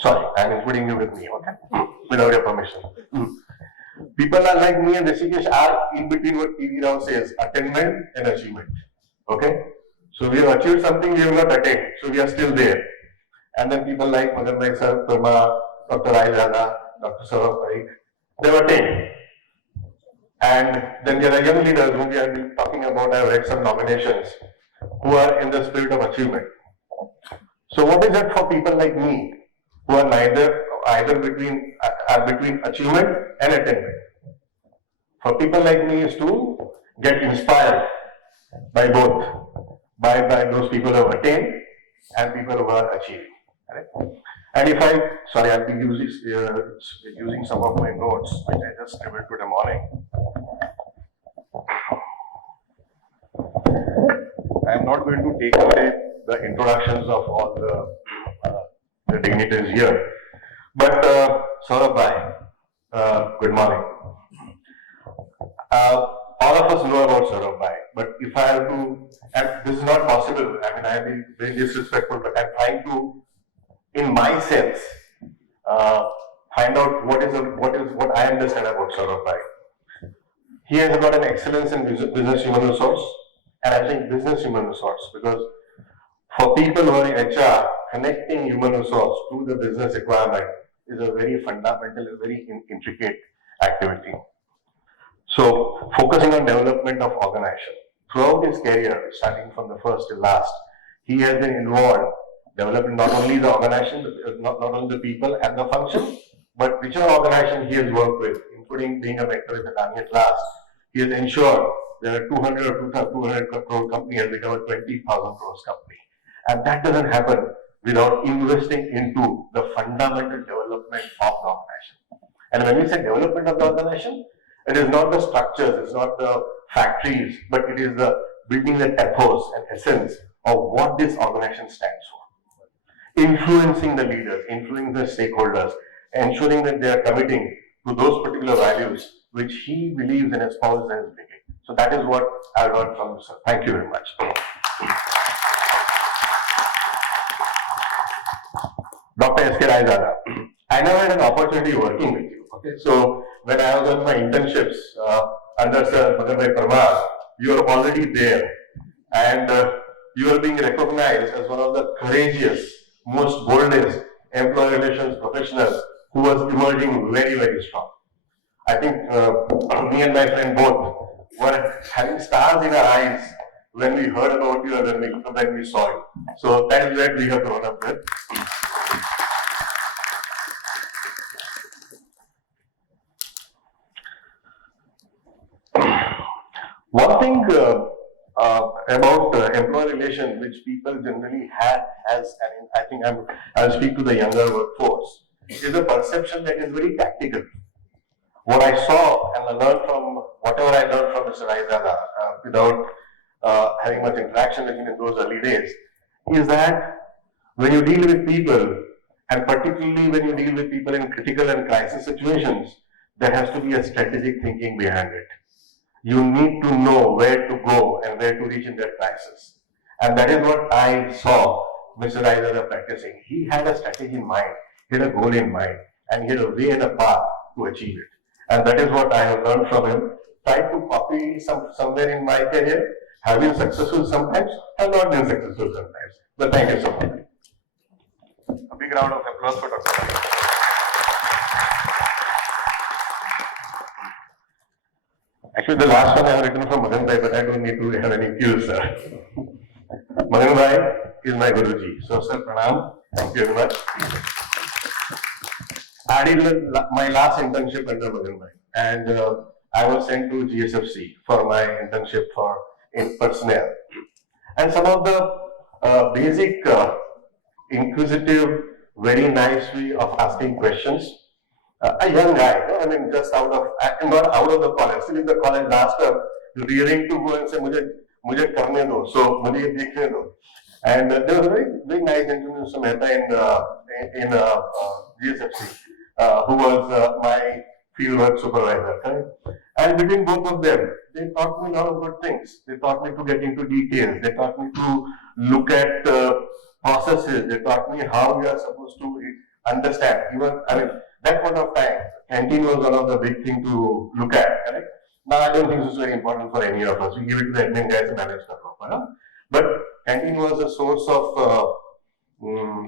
sorry, I'm including you with me, okay? Without your permission. People are like me and Rishikesh are in between what TV Rao says, attainment and achievement, okay? So we have achieved something we have not attained, so we are still there. And then people like Madan Bhai Sir, Parma, Dr. Rai Dada, Dr. Saurabh Parikh, they have attained. And then there are young leaders whom we have been talking about. I have read some nominations who are in the spirit of achievement. So what is it for people like me who are either between achievement and attainment? For people like me is to get inspired by both, by those people who have attained and people who are achieving. Right? And I'll be using some of my notes which I just scribbled today morning. I am not going to take away the introductions of all the dignitaries here. But Saurabh bhai, good morning. All of us know about Saurabh bhai, but if I have to, and this is not possible. I mean, I am being very disrespectful, but I'm trying to, in my sense, find out what I understand about Saurabh bhai. He has got an excellence in business human resource, and I think business human resource, because for people who are in HR, connecting human resource to the business requirement is a very fundamental, a very intricate activity. So, focusing on development of organization. Throughout his career, starting from the first to last, he has been involved developing not only the organization, not only the people and the function, but whichever organization he has worked with, including being a mentor in the Daniel class, he has ensured there are 200 or 200 crore company has become a 20,000 crores company. And that doesn't happen without investing into the fundamental development of the organization. And when we say development of the organization, it is not the structures, it's not the factories, but it is the building the ethos and essence of what this organization stands for. Influencing the leaders, influencing the stakeholders, ensuring that they are committing to those particular values which he believes and espouses in his beginning. So that is what I learned from you, sir. Thank you very much. Dr. S.K. Raizada, I never had an opportunity working with you. Okay, so when I was on my internships under Sir Madanbhai Parmar, you were already there, and you are being recognized as one of the courageous, most boldest employee relations professionals who was emerging very, very strong. I think me and my friend both were having stars in our eyes when we heard about you and when we saw you. So that is what we have grown up with. One thing about employee relations which people generally have, I think I'll speak to the younger workforce, is a perception that is very tactical. What I saw and I learned from whatever I learned from Mr. Raizada, without having much interaction with him in those early days, is that when you deal with people, and particularly when you deal with people in critical and crisis situations, there has to be a strategic thinking behind it. You need to know where to go and where to reach in that crisis. And that is what I saw Mr. Raizada practicing. He had a strategy in mind, he had a goal in mind, and he had a way and a path to achieve it. And that is what I have learned from him. Tried to copy somewhere in my career, have been successful sometimes, have not been successful sometimes. But thank you so much. A big round of applause for Dr. Actually, the last one I have written from Madan Bhai, but I don't need to have any cues, sir. Madan Bhai is my Guruji. So, sir, pranam. Thank you very much. I did my last internship under Madan Bhai, and I was sent to GSFC for my internship in personnel. And some of the basic, inquisitive, very nice way of asking questions. A young guy, I mean, just not out of the college, still in the college last term, rearing to go and say, "Mujhe karne do," so mujhe dekhne do. And there was a very, very nice gentleman, Mr. Mehta, in GSFC, who was my fieldwork supervisor. Right? And between both of them, they taught me a lot of good things. They taught me to get into details. They taught me to look at processes. They taught me how we are supposed to understand. That point of time, canteen was one of the big things to look at. Correct? Now, I don't think this is very important for any of us. We give it to the admin guys and manage the proper. But canteen was a source of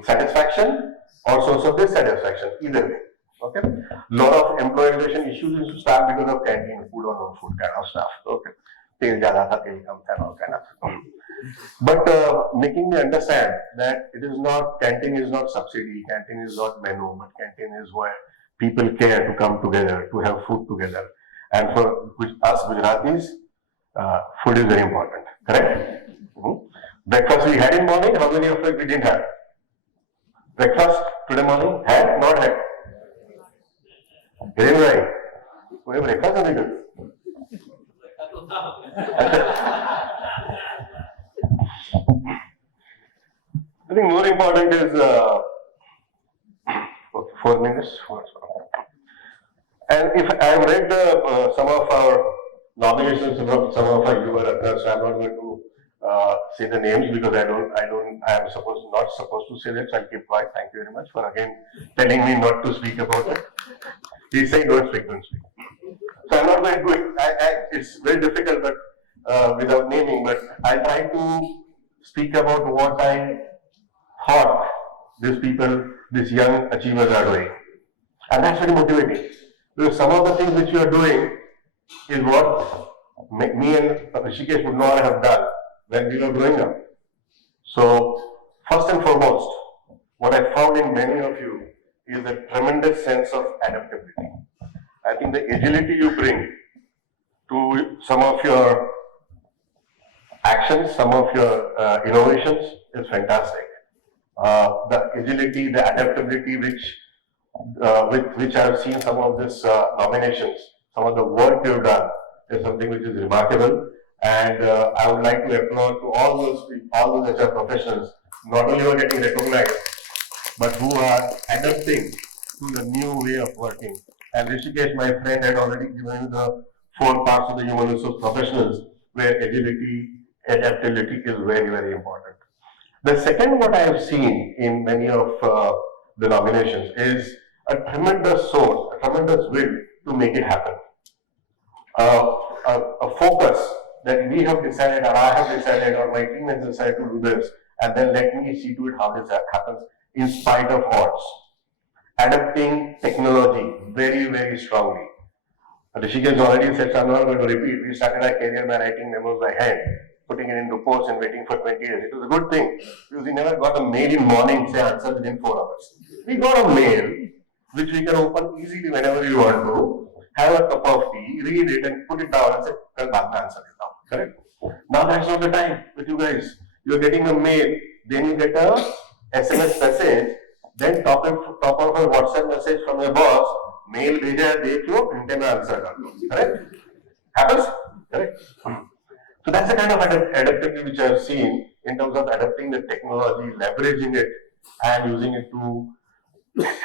satisfaction or source of dissatisfaction, either way. Okay? Lot of employee relation issues used to start because of canteen, food or no food kind of stuff. Okay? Tel jada tha, tel kam tha, all kind of stuff. But making me understand that canteen is not subsidy, canteen is not menu, but canteen is where people care to come together, to have food together. And for us Gujaratis, food is very important, correct? Breakfast we had in morning, how many of us we didn't have? Breakfast today morning, had, not had? Very right. We have breakfast or good? more important is 4 minutes. And if I have read some of our nominations from some of our Gyanratna, so I'm not going to say the names because I am not supposed to say that, so I'll keep quiet. Thank you very much for again telling me not to speak about it. He's saying don't speak. So I'm not going to do it. It's very difficult, but without naming, but I try to speak about what I thought these young achievers are doing. And that's very motivating. Because some of the things which you are doing is what me and Rishikesh would not have done when we were growing up. So, first and foremost, what I found in many of you is a tremendous sense of adaptability. I think the agility you bring to some of your actions, some of your innovations is fantastic. The agility, the adaptability with which I have seen some of these nominations, some of the work you've done is something which is remarkable. And I would like to applaud to all those HR professionals, not only who are getting recognized, but who are adapting to the new way of working. And Rishikesh, my friend, had already given the 4 parts of the human resource professionals, where agility, adaptability is very, very important. The second, what I have seen in many of the nominations is a tremendous soul, a tremendous will to make it happen. A focus that we have decided, or I have decided, or my team has decided to do this, and then let me see to it how this happens in spite of odds. Adapting technology very, very strongly. Rishikesh already said, so I'm not going to repeat. We started our career by writing memos by hand, putting it into post and waiting for 20 years. It was a good thing because we never got a mail in morning, say answer within 4 hours. We got a mail which we can open easily whenever you want to, have a cup of tea, read it and put it down and say, Kal baad mein answer deta hu. Correct? Now that's not the time with you guys. You're getting a mail, then you get a SMS message, then top of a WhatsApp message from your boss, mail भेजा है देख लो घंटे में answer कर लो. Correct? Happens? Correct? So that's the kind of adaptability which I have seen in terms of adapting the technology, leveraging it, and using it to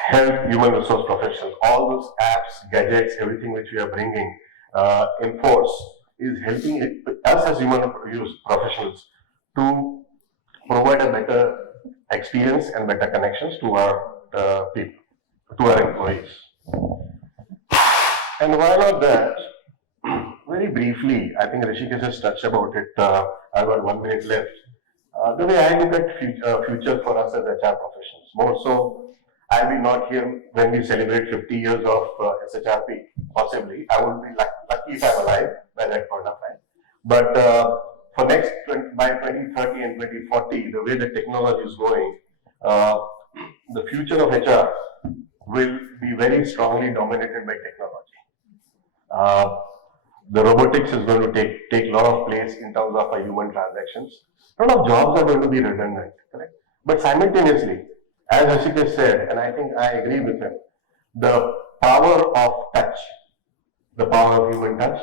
help human resource professionals. All those apps, gadgets, everything which we are bringing in force is helping us as human resource professionals to provide a better experience and better connections to our people, to our employees. And why not that? Very briefly, I think Rishikesh has touched about it. I've got 1 minute left. The way I look at future for us as HR professionals, more so, I'll be not here when we celebrate 50 years of SHRP, possibly. I would be lucky if I'm alive by that point of time. But for by 2030 and 2040, the way the technology is going, the future of HR will be very strongly dominated by technology. The robotics is going to take a lot of place in terms of our human transactions. A lot of jobs are going to be redundant, correct? But simultaneously, as Rishikesh said, and I think I agree with him, the power of touch, the power of human touch,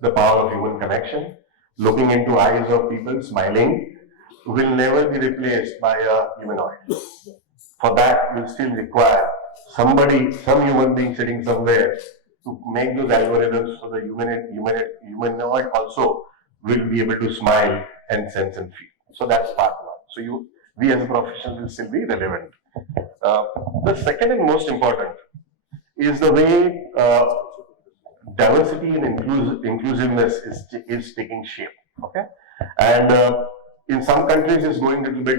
the power of human connection, looking into eyes of people, smiling, will never be replaced by a humanoid. For that, we'll still require some human being sitting somewhere to make those algorithms so the humanoid also will be able to smile and sense and feel. So that's part one. So we as a profession will still be relevant. The second and most important is the way diversity and inclusiveness is taking shape. Okay, and in some countries it's going a little bit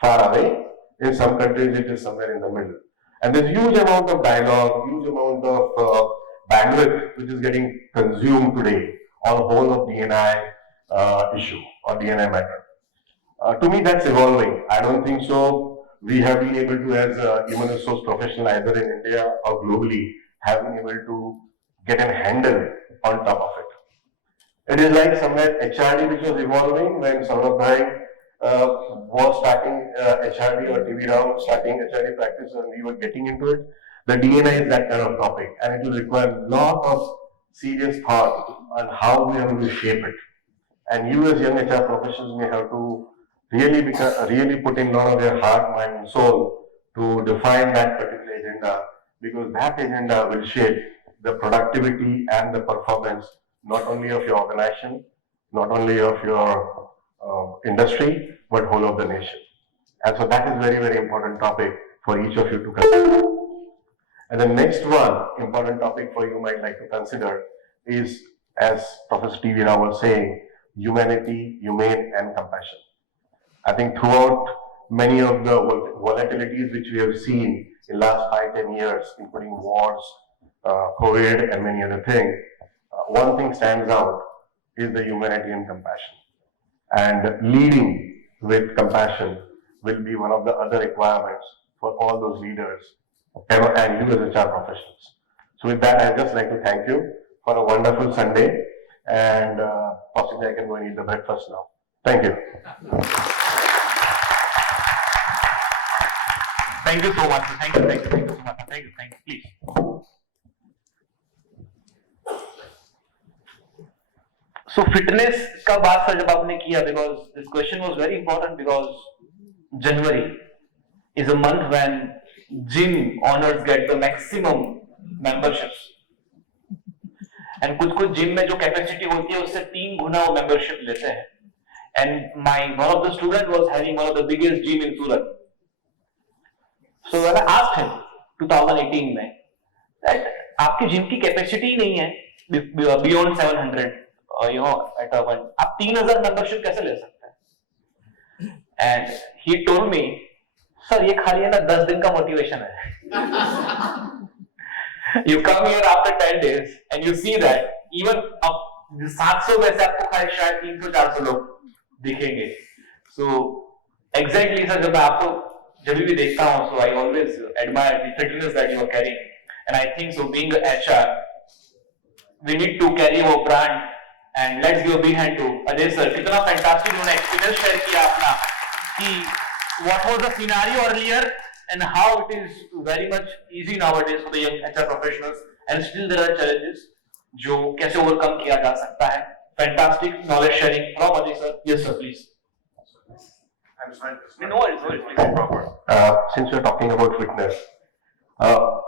far away. In some countries it is somewhere in the middle. And there's huge amount of dialogue, huge amount of bandwidth which is getting consumed today on the whole of D&I issue or D&I matter. To me, that's evolving. I don't think so. We have been able to, as a human resource professional, either in India or globally, have been able to get a handle on top of it. It is like somewhere HRD which was evolving when Saurabh Bhai was starting HRD or TV Rao starting HRD practice and we were getting into it. The D&I is that kind of topic and it will require a lot of serious thought on how we are going to shape it. And you as young HR professionals may have to really put in a lot of their heart, mind, and soul to define that particular agenda, because that agenda will shape the productivity and the performance not only of your organization, not only of your industry, but whole of the nation. And so that is very, very important topic for each of you to consider. And the next one important topic for you might like to consider is, as Professor T.V. Rao was saying, humanity, humane and compassion. I think throughout many of the volatilities which we have seen in last 5-10 years, including wars, COVID and many other things, one thing stands out is the humanity and compassion. And leading with compassion will be one of the other requirements for all those leaders and you as HR professionals. So with that, I'd just like to thank you for a wonderful Sunday, and possibly I can go and eat the breakfast now. Thank you. Thank you so much. Thank you so much. Thank you, please. So fitness का बात sir जब आपने किया, because this question was very important, because January is a month when gym owners get the maximum memberships. And कुछ gym में जो capacity होती है उससे 3 गुना वो मेंबरशिप लेते हैं. And one of the student was having one of the biggest gym in Surat. So when I asked him 2018 में that आपकी जिम की कैपेसिटी नहीं है beyond 700, at a one, आप 3000 मेंबरशिप कैसे ले सकते हैं? And he told me, sir ये खाली है ना 10 दिन का मोटिवेशन है. You come here after 10 days and you see that even अब 700 में से आपको खाली शायद 300-400 लोग दिखेंगे. So exactly सर, जब मैं आपको जब भी देखता हूँ, so I always admire the fitness that you are carrying, and I think so being a HR, we need to carry our brand. And let's give a big hand to Ajay sir. कितना fantastic उन्होंने experience share किया अपना कि what was the scenario earlier and how it is very much easy nowadays for the young HR professionals, and still there are challenges जो कैसे overcome किया जा सकता है. Fantastic knowledge sharing from Ajay sir. Yes sir, please. I'm sorry. No worries, please. Proper. Since we're talking about fitness,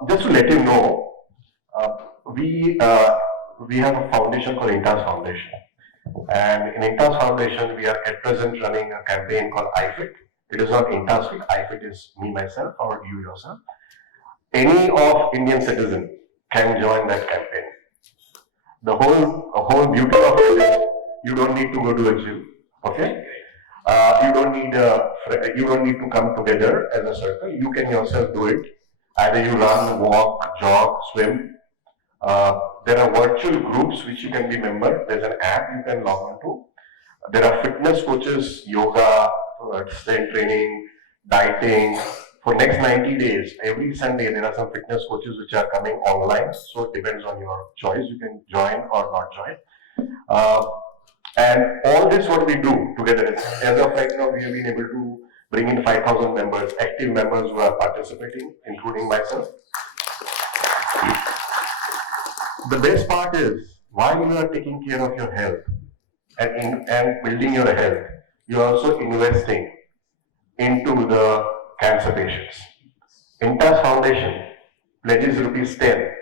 just to let you know, we have a foundation called Intas Foundation, and in Intas Foundation we are at present running a campaign called iFit. It is not Intas Fit. iFit is me myself or you yourself. Any of Indian citizen can join that campaign. The whole beauty of it is you don't need to go to a gym. Okay. You don't need to come together as a circle. You can yourself do it. Either you run, walk, jog, swim. There are virtual groups which you can be member. There's an app you can log on to. There are fitness coaches, yoga, strength training, dieting. For next 90 days, every Sunday there are some fitness coaches which are coming online. So it depends on your choice. You can join or not join. And all this what we do together is, as of right now, we have been able to bring in 5,000 members, active members who are participating, including myself. The best part is, while you are taking care of your health and building your health, you are also investing into the cancer patients. Intas Foundation pledges ₹10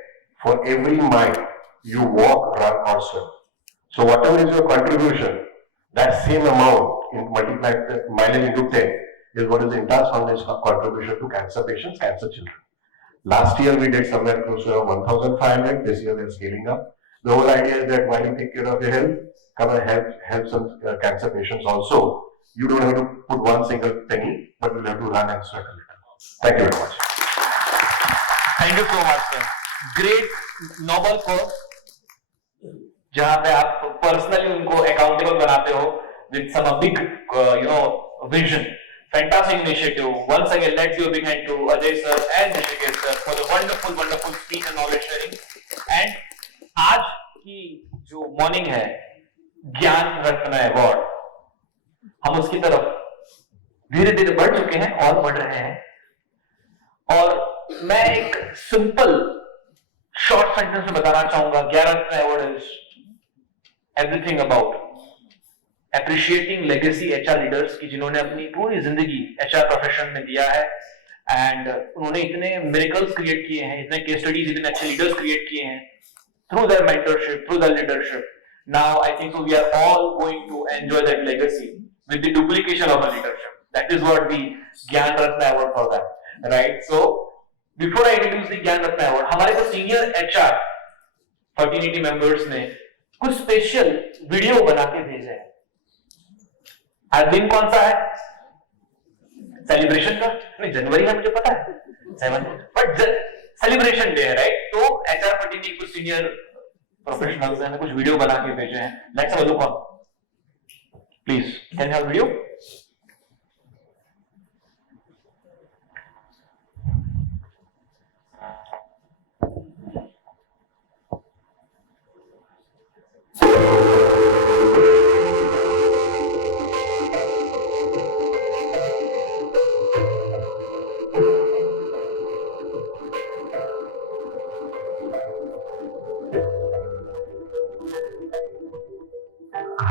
for every mile you walk, run or swim. So whatever is your contribution, that same amount multiplied mileage into 10 is what is Intas Foundation's contribution to cancer patients, cancer children. Last year we did somewhere close to 1,500. This year we are scaling up. The whole idea is that while you take care of your health, come and help some cancer patients also. You don't have to put one single penny, but you have to run and sweat a little. Thank you very much. Thank you so much, sir. Great noble cause, जहाँ पे आप personally उनको accountable बनाते हो with some big, vision. Fantastic initiative. Once again, let's give a big hand to Ajay sir and Rishikesh sir for the wonderful speech and knowledge sharing. And आज की जो morning है, ज्ञान रत्न अवार्ड, हम उसकी तरफ धीरे धीरे बढ़ चुके हैं और बढ़ रहे हैं. और मैं एक सिंपल शॉर्ट सेंटेंस में बताना चाहूंगा, Gyanratna award is everything about appreciating legacy HR leaders की जिन्होंने अपनी पूरी जिंदगी HR प्रोफेशन में दिया है एंड उन्होंने इतने miracles क्रिएट किए हैं, इतने केस स्टडीज, इतने अच्छे लीडर्स क्रिएट किए हैं through their mentorship, through their leadership. Now I think so we are all going to enjoy that legacy with the duplication of our leadership. That is what the Gyanratna Award for that, right? So before I introduce the Gyanratna Award, हमारे को senior HR 1380 members ने कुछ special video बना के भेजे हैं। आज दिन कौन सा है? सेलिब्रेशन का? नहीं, जनवरी है, मुझे पता है 7, बट सेलिब्रेशन डे है, राइट? तो HR 14 की कुछ सीनियर प्रोफेशनल्स ने कुछ वीडियो बना के भेजे हैं। Let's have a look on, please can you have video?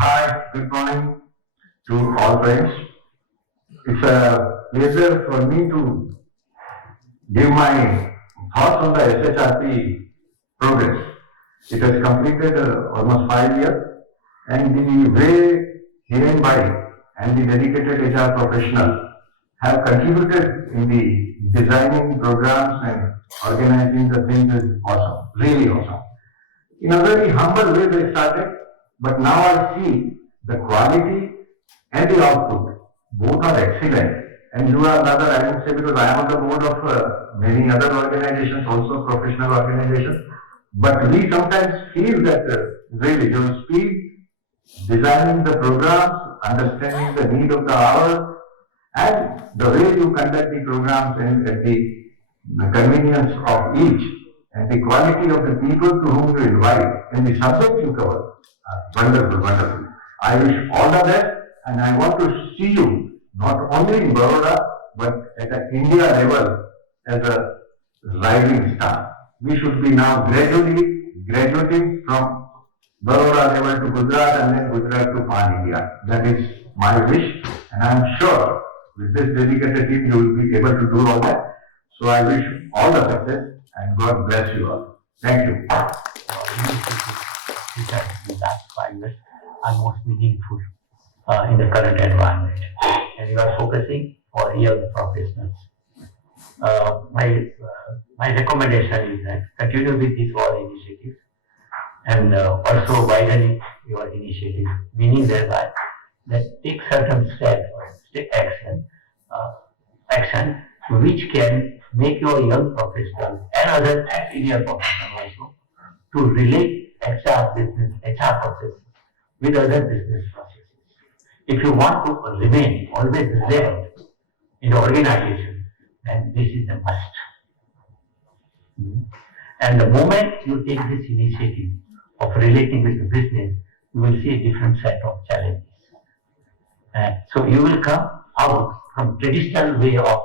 Hi, good morning to all friends. It's a pleasure for me to give my thoughts on the SHRP progress. It has completed almost 5 years, and the way herein by and the dedicated HR professionals have contributed in the designing programs and organizing the things is awesome, really awesome. In a very humble way they started, but now I see the quality and the output, both are excellent. And you are rather, I would say, because I am on the board of many other organizations, also professional organizations, but we sometimes feel that really your speed, designing the programs, understanding the need of the hour, and the way you conduct the programs and the convenience of each, and the quality of the people to whom you invite, and the subject you cover. Wonderful, wonderful. I wish all the best, and I want to see you not only in Baroda but at an India level as a rising star. We should be now gradually graduating from Baroda level to Gujarat and then Gujarat to Pan India. That is my wish, and I am sure with this dedicated team you will be able to do all that. So I wish all the success and God bless you all. Thank you. The last 5 years are most meaningful in the current environment, and you are focusing for young professionals. My recommendation is that continue with this all initiatives and also widen your initiative, meaning thereby that take certain steps or take action which can make your young professionals and other senior professionals also to relate HR business, HR processes with other business processes. If you want to remain always relevant in the organization, then this is a must. And the moment you take this initiative of relating with the business, you will see a different set of challenges. So you will come out from traditional way of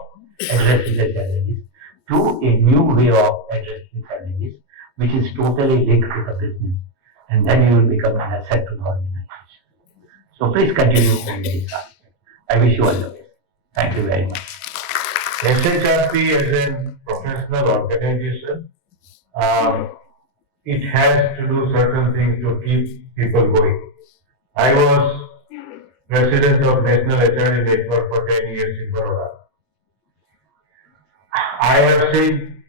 addressing the challenges to a new way of addressing challenges, which is totally linked to the business, and then you will become an asset to the organization. So please continue on this aspect. I wish you all the best. Thank you very much. SHRP as a professional organization, it has to do certain things to keep people going. I was president of National HRD Network for 10 years in Baroda. I have seen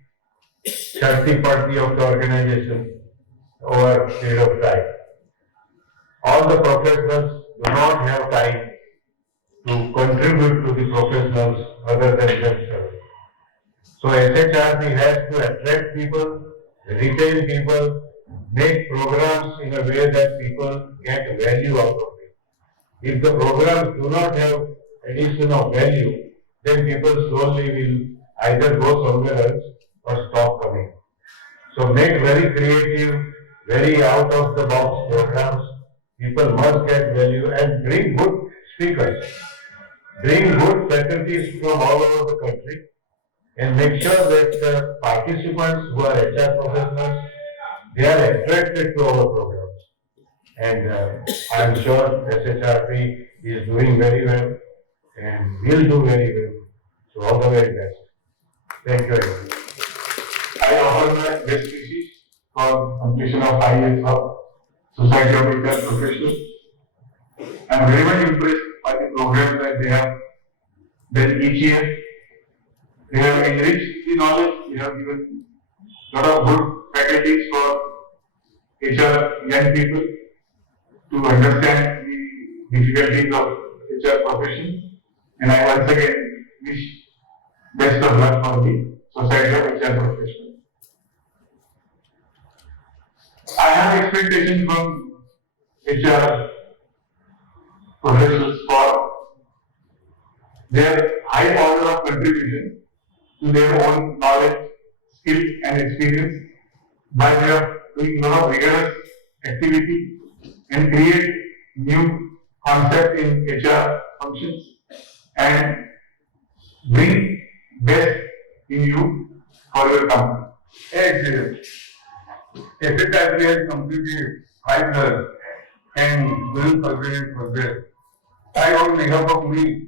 30% of the organization over a period of time. All the professionals do not have time to contribute to the professionals other than themselves. So SHRP has to attract people, retain people, make programs in a way that people get value out of it. If the programs do not have addition of value, then people slowly will either go somewhere else or stop coming. So make very creative, very out of the box programs. People must get value and bring good speakers. Bring good faculties from all over the country and make sure that the participants who are HR professionals, they are attracted to our programs. and I am sure SHRP is doing very well and will do very well. So all the very best. Thank you very much. I offer my best wishes for completion of 5 years of Society of HR Professionals. I am very much impressed by the programs that they have done each year. They have enriched the knowledge, they have given a lot of good faculties for HR young people to understand the difficulties of HR profession. And I once again wish best of luck for the Society of HR Professionals. I have expectations from HR professionals for their high order of contribution to their own knowledge, skill and experience by way of doing a lot of rigorous activity and create new concept in HR functions and bring best in you for your company. Excellent. SHRP has completed 5 years and going further and further. I on behalf of me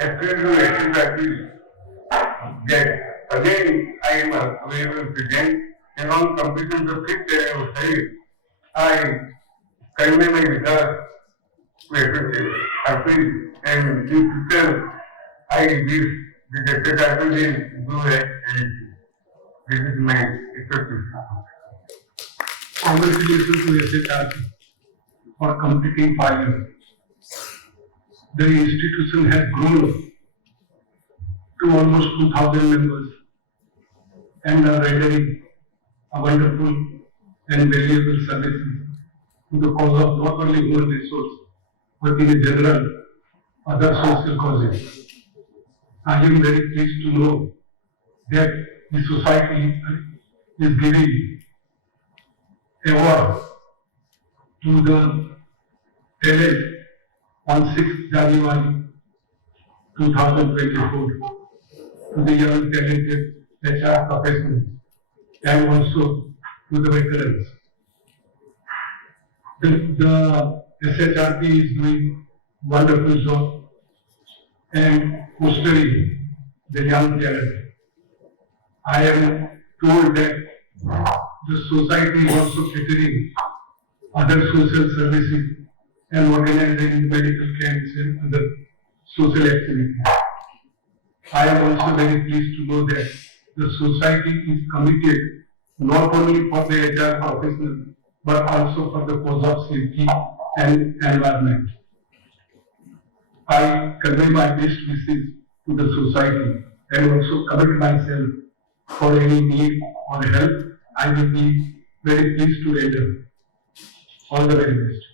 appeal to SHRP that again I am available present and on completion of 6th anniversary I convey my regards to SHRP and in future I wish the SHRP will do it and this is my expectation. Congratulations to SHRP for completing 5 years. The institution has grown to almost 2,000 members and are rendering a wonderful and valuable services to the cause of not only human resource but in general other social causes. I am very pleased to know that the society is giving award to the talent on 6th January 2024 to the young talented HR professionals and also to the veterans. The SHRP is doing wonderful job and fostering the young talent. I am told that the society is also catering other social services and organizing medical camps and other social activities. I am also very pleased to know that the society is committed not only for the HR professionals but also for the cause of safety and environment. I convey my best wishes to the society and also commit myself for any need or help. I will be very pleased to render. All the very best.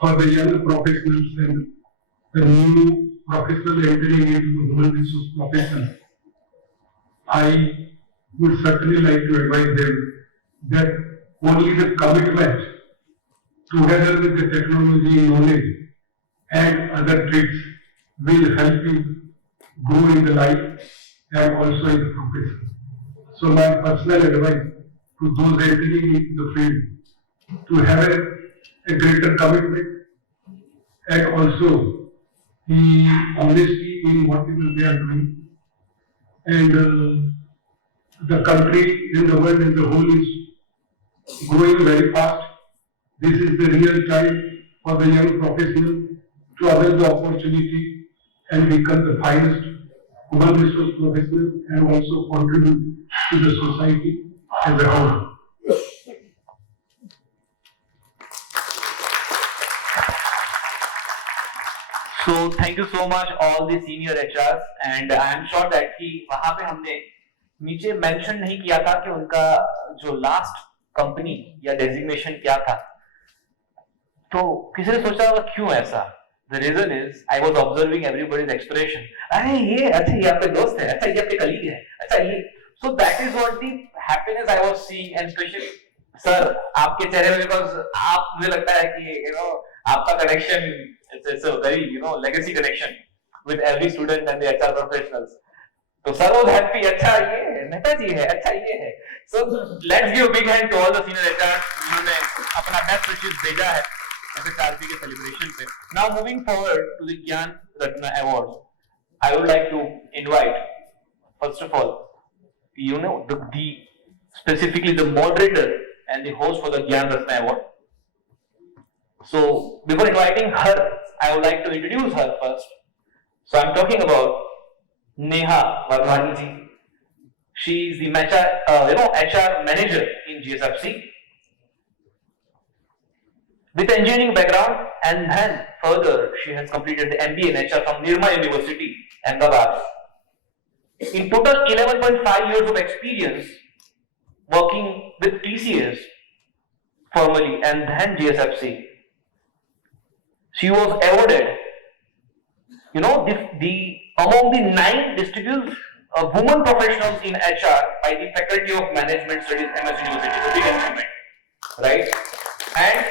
For the young professionals and the new professional entering into human resource profession, I would certainly like to advise them that only the commitment together with the technology, knowledge and other traits will help you grow in the life and also in the profession. So my personal advice to those entering into the field to have a greater commitment and also the honesty in whatever they are doing. And the country and the world as a whole is growing very fast. This is the real time for the young professional to avail the opportunity and become the finest human resource professional and also contribute to the society as a whole. So thank you so much all the senior HRs and I am sure that कि वहाँ पे हमने नीचे mention नहीं किया था कि उनका जो लास्ट कंपनी या डेजिग्नेशन क्या था, तो किसी ने सोचा होगा क्यों ऐसा? The reason is I was observing everybody's expression. अरे ये अच्छा ये आपके दोस्त है, अच्छा ये आपके कलीग है, अच्छा ये. So that is what the happiness I was seeing and especially sir आपके चेहरे में because आप मुझे लगता है कि आपका connection it's a very legacy connection with every student and the HR professionals. तो sir was happy. अच्छा ये है, नेताजी है, अच्छा ये है. So let's give a big hand to all the senior HR जिन्होंने अपना best wishes भेजा है SHRP के celebration पे. Now moving forward to the Gyanratna Award, I would like to invite, first of all, the specifically the moderator and the host for the Gyanratna Award. So before inviting her, I would like to introduce her first. So I'm talking about Neha Varmani ji. She is the HR manager in GSFC with engineering background, and then further she has completed the MBA in HR from Nirma University, Ahmedabad. In total 11.5 years of experience working with TCS formally and then GSFC. She was awarded, among the 9 distinguished women professionals in HR by the Faculty of Management Studies, MS University, a big achievement, right? And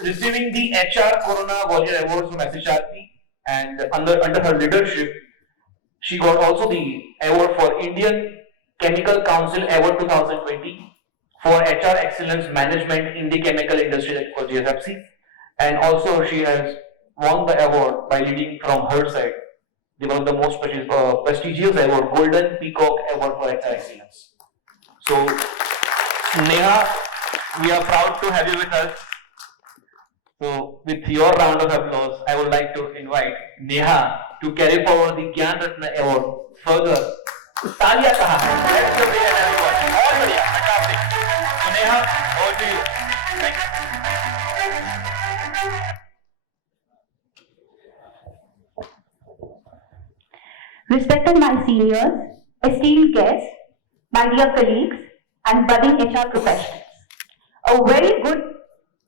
receiving the HR Corona Warrior Award from SHRP, and under her leadership, she got also the award for Indian Chemical Council Award 2020 for HR Excellence Management in the chemical industry for GSFC. And also she has won the award by leading from her side, one of the most prestigious award, Golden Peacock Award for HR Excellence. So Neha, we are proud to have you with us. So with your round of applause, I would like to invite Neha to carry forward the Gyanratna Award further. तालियां कहाँ है? Let's give it an award. बहुत बढ़िया, fantastic. So Neha, over to you. Thank you. Respected my seniors, esteemed guests, my dear colleagues, and budding HR professionals. A very good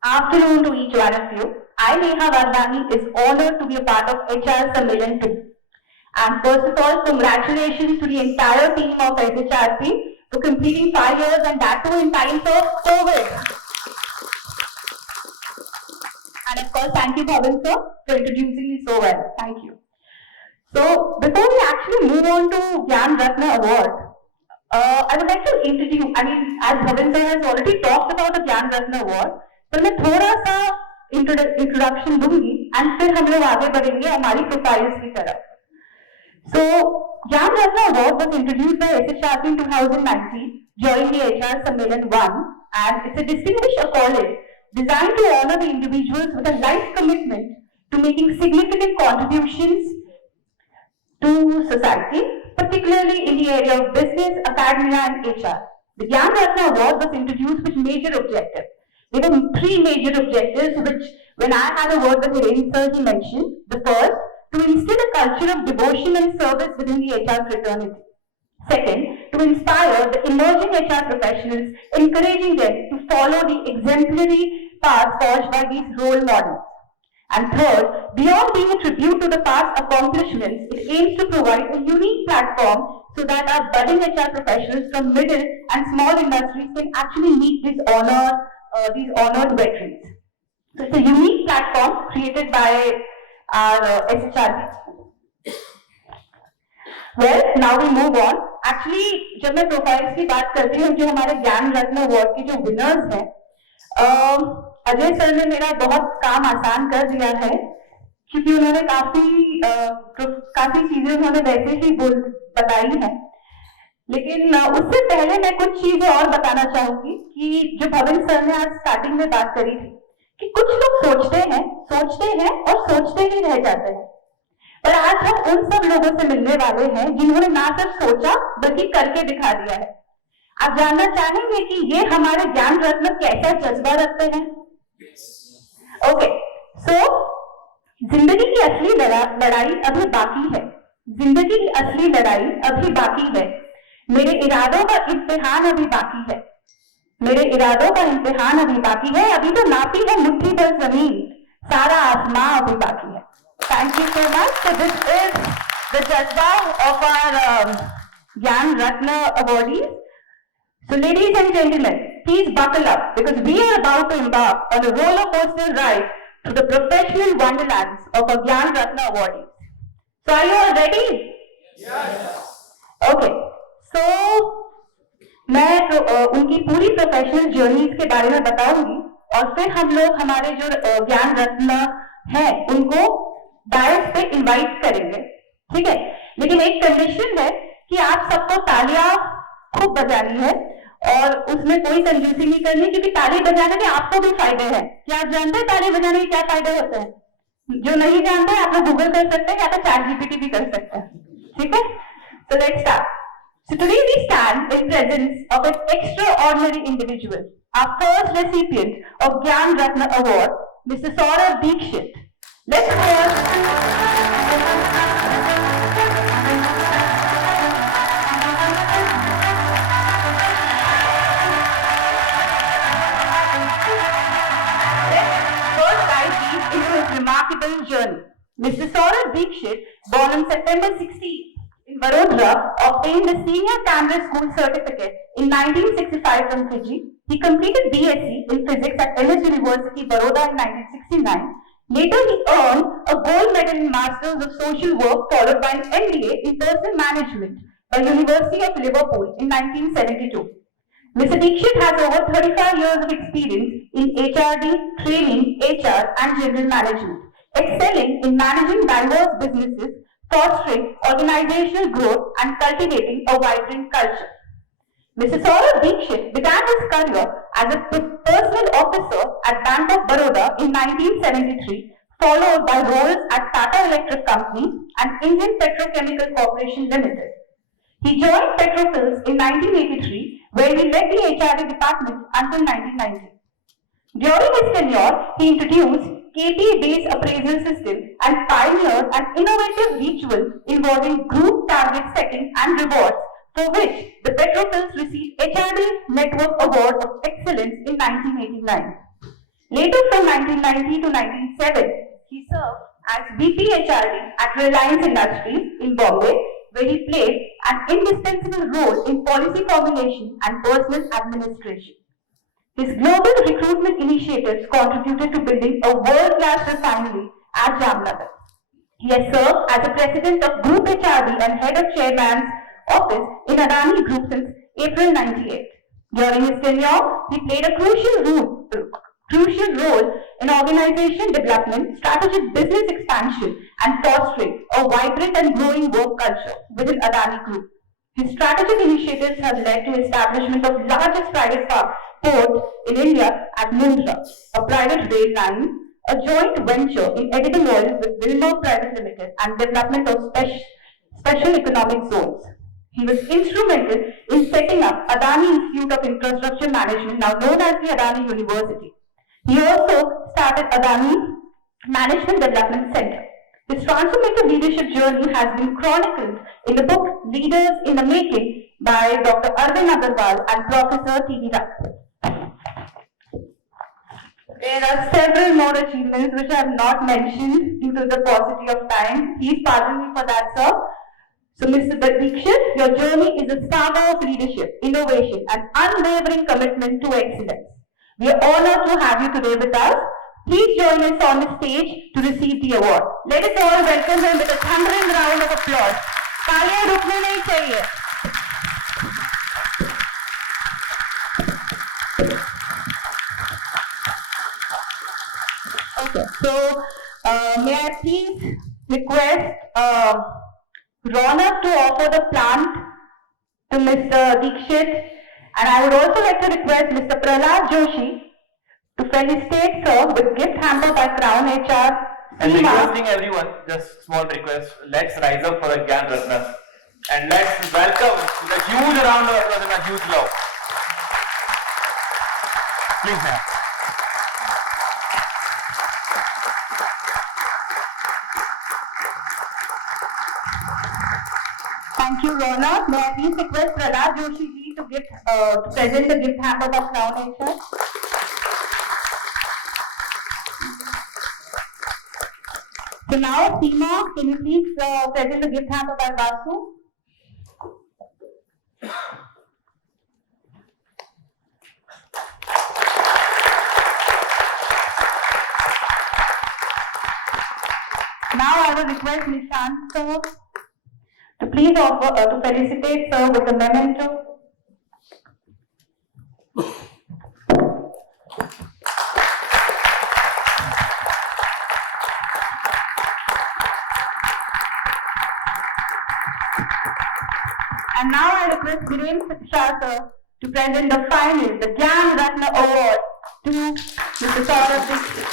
afternoon to each one of you. I, Neha Varmani, is honored to be a part of HR Sammelan too. And first of all, congratulations to the entire team of SHRP for completing 5 years, and that too in times of COVID. And of course, thank you, Bhavan sir, for introducing me so well. Thank you. So, before we actually move on to Gyanratna Award, I would like to introduce, as Bhavan sir has already talked about the Gyanratna Award, तो मैं थोड़ा सा introduction दूंगी, and फिर हम लोग आगे बढ़ेंगे हमारी profiles की तरफ. So, Gyanratna Award was introduced by SHRP in 2019 during the HR Sammelan 1, and it's a distinguished accolade designed to honor the individuals with a life commitment to making significant contributions to society, particularly in the area of business, academia, and HR. The Gyanratna Award was introduced with major objectives. There were 3 major objectives, which when I had a word with Hiren sir, he mentioned. The first, to instill a culture of devotion and service within the HR fraternity. Second, to inspire the emerging HR professionals, encouraging them to follow the exemplary path forged by these role models. And third, beyond being a tribute to the past accomplishments, it aims to provide a unique platform so that our budding HR professionals from middle and small industries can actually meet these honored veterans. So it's a unique platform created by our SHRP. Well, now we move on. Actually, जब मैं profiles की बात करती हूँ, जो हमारे ज्ञानरत्न award के जो winners हैं, अजय सर ने मेरा बहुत काम आसान कर दिया है, क्योंकि उन्होंने काफी चीजें उन्होंने वैसे ही बताई हैं. लेकिन उससे पहले मैं कुछ चीजें और बताना चाहूंगी कि जो भवन सर ने आज स्टार्टिंग में बात करी थी कि कुछ लोग सोचते हैं और सोचते ही रह जाते हैं. पर आज हम उन सब लोगों से मिलने वाले हैं जिन्होंने ना सिर्फ सोचा बल्कि करके दिखा दिया है. आप जानना चाहेंगे कि ये हमारे ज्ञान रत्न कैसा जज्बा रखते हैं? ओके, सो जिंदगी की असली लड़ाई अभी बाकी है. जिंदगी की असली लड़ाई अभी बाकी है. मेरे इरादों का इम्तिहान अभी बाकी है. मेरे इरादों का इम्तिहान अभी बाकी है. अभी तो नापी है मुट्ठी भर जमीन, सारा आसमां अभी बाकी है. Thank you so much. So this is the jazba of our Gyanratna awardees. So ladies and gentlemen, please buckle up because we are about to embark on a roller coaster ride through the professional wonderlands of our Gyanratna awardees. So are you all ready? Yes. Okay, so मैं उनकी पूरी professional journey के बारे में बताऊंगी और फिर हम लोग हमारे जो ज्ञान रत्न है उनको डायस पे इनवाइट करेंगे, ठीक है। लेकिन एक कंडीशन है कि आप सबको तालियां खूब बजानी है और उसमें कोई कंजूसी नहीं करनी, क्योंकि ताली बजाने के आपको भी फायदे हैं। क्या आप जानते हैं ताली बजाने के क्या फायदे होते हैं? जो नहीं जानते आप लोग गूगल कर सकते हैं या तो चैट जीपीटी भी कर सकते हैं, ठीक है। So let's start. So today we stand in presence of an extraordinary individual, our first recipient of Gyanratna Award, Mr. Saurabh Dikshit. Let's first dive deep into his remarkable journey. Mr. Saurabh Dikshit, born on September 16 in Vadodara, obtained the Senior Primary School Certificate in 1965 from Fiji. He completed BSc in Physics at MS University, Baroda in 1969. Later, he earned a gold medal in Masters of Social Work, followed by an MBA in Personal Management by University of Liverpool in 1972. Mr. Dikshit has over 35 years of experience in HRD, training, HR and general management, excelling in managing diverse businesses, fostering organizational growth and cultivating a vibrant culture. Mr. Saurabh Dikshit began his career as a personal officer at Bank of Baroda in 1973, followed by roles at Tata Electric Company and Indian Petrochemical Corporation Limited. He joined Petrophils in 1983, where he led the HRD department until 1990. During his tenure, he introduced KPI-based appraisal system and pioneered an innovative ritual involving group target setting and rewards, for which the Petrophils received HRD Network Award of Excellence in 1989. Later, from 1990 to 1997, he served as VP HRD at Reliance Industries in Bombay, where he played an indispensable role in policy formulation and personal administration. His global recruitment initiatives contributed to building a world-class refinery at Jamnagar. He has served as the president of Group HRD and head of chairman's office in Adani Group since April 98. During his tenure, he played a crucial role in organization development, strategic business expansion, and fostering a vibrant and growing work culture within Adani Group. His strategic initiatives have led to establishment of largest private port in India at Mundra, a private rail line, a joint venture in edible oils with Wilmar Private Limited, and development of special economic zones. He was instrumental in setting up Adani Institute of Infrastructure Management, now known as the Adani University. He also started Adani Management Development Center. His transformative leadership journey has been chronicled in the book Leaders in the Making by Dr. Arvind Agarwal and Professor T.V. Rai. There are several more achievements which I have not mentioned due to the paucity of time. Please pardon me for that, sir. So, Mr. Dikshit, your journey is a saga of leadership, innovation, and unwavering commitment to excellence. We are honored to have you today with us. Please join us on the stage to receive the award. Let us all welcome him with a thundering round of applause. तालियां रुकने नहीं चाहिए. Okay, so may I please request Ronak to offer the plant to Mr. Dikshit, and I would also like to request Mr. Prahlad Joshi to felicitate sir with gift hamper by Crown HR. And requesting everyone, just small request, let's rise up for a Gyanratna and let's welcome with a huge round of applause and a huge love. Please, ma'am. Thank you, Ronak. May I please request Prahlad Joshi ji to present the gift hamper by Crown HR. So now, Seema, can you please present the gift hamper by Vasu? Now I will request Nishant sir to please offer to felicitate sir with a memento. And now I request Gyanratna sir to present the finalists, the Gyanratna Award to Mr. Saurabh Dixit.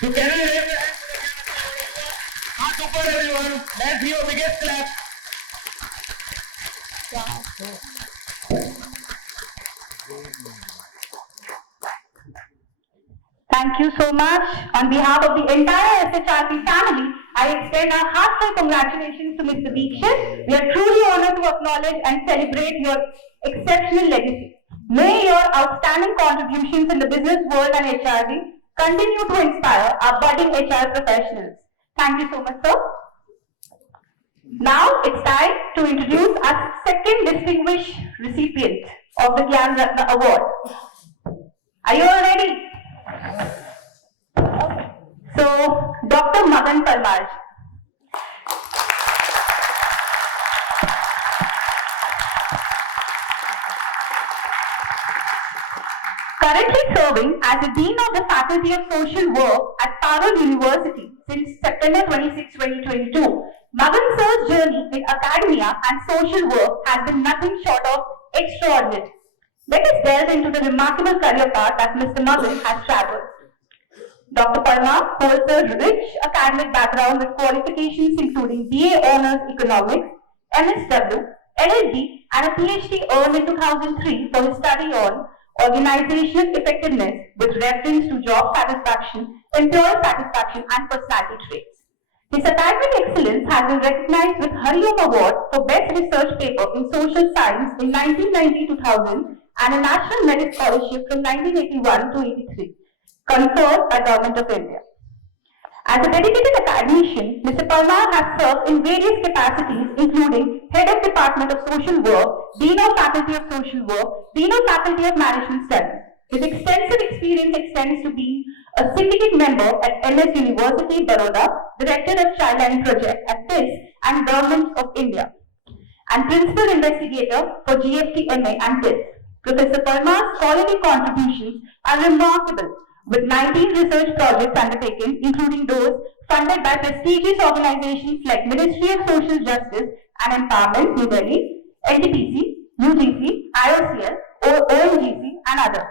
So can I raise your hands for the Gyanratna Award? Hands over everyone. Let's give your biggest clap. Thank you so much. On behalf of the entire SHRP family, I extend our heartfelt congratulations to Mr. Dixit. We are truly honored to acknowledge and celebrate your exceptional legacy. May your outstanding contributions in the business world and HRD continue to inspire our budding HR professionals. Thank you so much, sir. Now it's time to introduce our second distinguished recipient of the Gyanratna Award. Are you all ready? So, Dr. Madan Parmar. Currently serving as the Dean of the Faculty of Social Work at Parul University since September 26, 2022, Madan sir's journey in academia and social work has been nothing short of extraordinary. Let us delve into the remarkable career path that Mr. Madan has traveled. Dr. Parmar holds a rich academic background with qualifications including BA Honours Economics, MSW, LLB, and a PhD earned in 2003 for his study on organizational effectiveness with reference to job satisfaction, employer satisfaction, and personality traits. His academic excellence has been recognized with Hariom Award for Best Research Paper in Social Science in 1990-2000 and a National Merit Scholarship from 1981 to 83, conferred by Government of India. As a dedicated academician, Mr. Parmar has served in various capacities including Head of Department of Social Work, Dean of Faculty of Social Work, Dean of Faculty of Management Studies. His extensive experience extends to being a syndicate member at MS University, Baroda, Director of Childline Project at PIS and Government of India, and Principal Investigator for GFT MA and PIS. Professor Parmar's scholarly contributions are remarkable, with 19 research projects undertaken, including those funded by prestigious organizations like Ministry of Social Justice and Empowerment, New Delhi, NTPC, UGC, IOCL, ONGC, and others.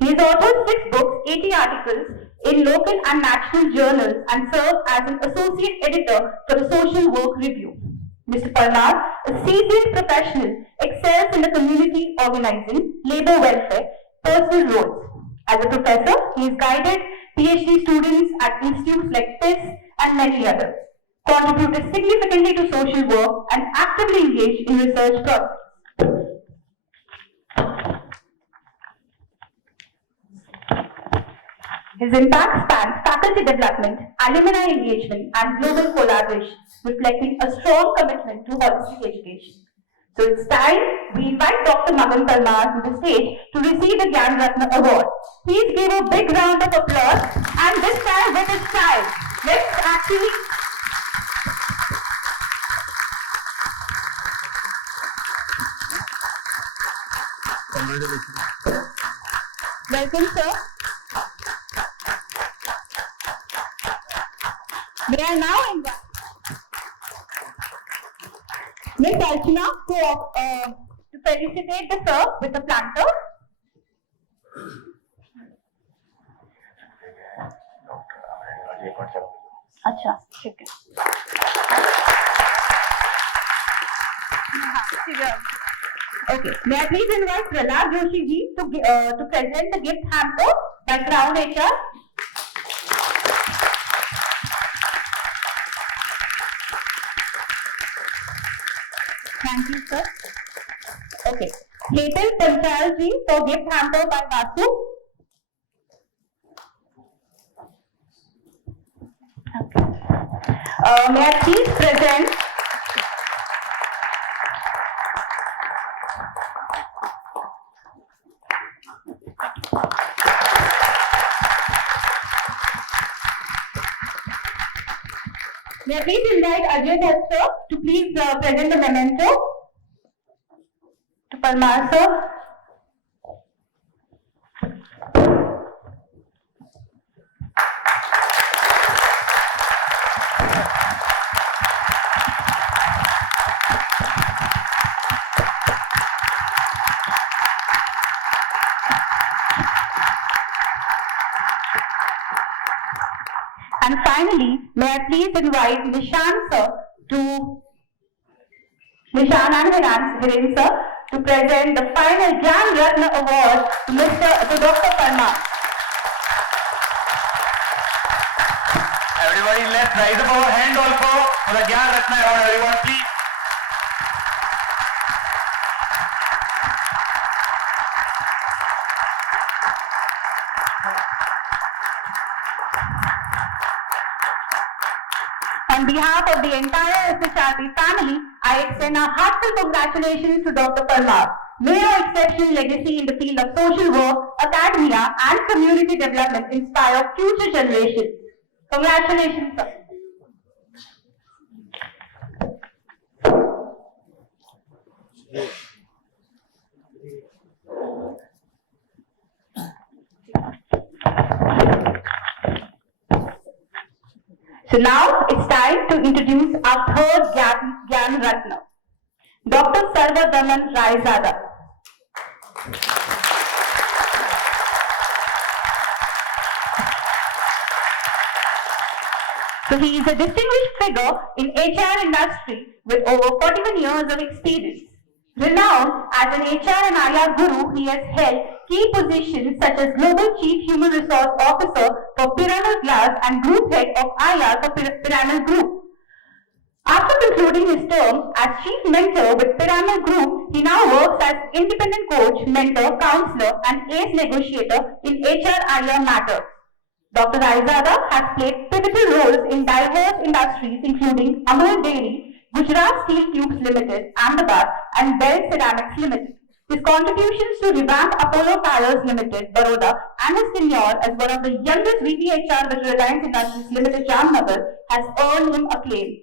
He has authored 6 books, 80 articles in local and national journals, and serves as an associate editor for the Social Work Review. Mr. Parmar, a seasoned professional, excels in the community organizing, labor welfare, personal roles. As a professor, he has guided PhD students at institutes like PIS and many others, contributed significantly to social work, and actively engaged in research projects. His impact spans faculty development, alumni engagement, and global collaboration, reflecting a strong commitment to holistic education. So it's time we invite Dr. Madan Parmar to the stage to receive the Gyanratna Award. Please give a big round of applause, and this time with his child. Let's actually... Welcome, sir. May I now invite Ms. Archana to felicitate the sir with the planter. अच्छा, ठीक है. Okay. May I please invite Prahlad Joshi ji to present the gift hamper by Crown HR. Thank you, sir. Okay. Hetal Panchal ji for gift hamper by Vasu. Okay. May I please present May I please invite Ajay Bhatt sir to please present the memento to Parmar sir. And finally, may I please invite Nishan sir Nishan and Hiren sir to present the final Gyanratna Award to Dr. Parmar. Everybody, let's raise up our hand also for the Gyanratna Award. Everyone, please. On behalf of the entire SHRP family, I extend our heartfelt congratulations to Dr. Parmar. May your exceptional legacy in the field of social work, academia, and community development inspire future generations. Congratulations, sir. So now it's time to introduce our third Gyanratna, Dr. Sarvadaman Raizada. So he is a distinguished figure in HR industry with over 41 years of experience. Renowned as an HR and IR guru, he has held key positions such as Global Chief Human Resource Officer for Piranha Glass and Group Head of IR for Piranha Group. After concluding his term as Chief Mentor with Piranha Group, he now works as independent coach, mentor, counselor and ACE negotiator in HR/IR matters. Dr. Raizada has played pivotal roles in diverse industries including Amul Dairy, Gujarat Steel Tubes Limited, Ahmedabad and Bell Ceramics Limited. His contributions to revamp Apollo Tires Limited, Baroda and his tenure as one of the youngest VPHR with Reliance Industries Limited, Jamnagar has earned him acclaim.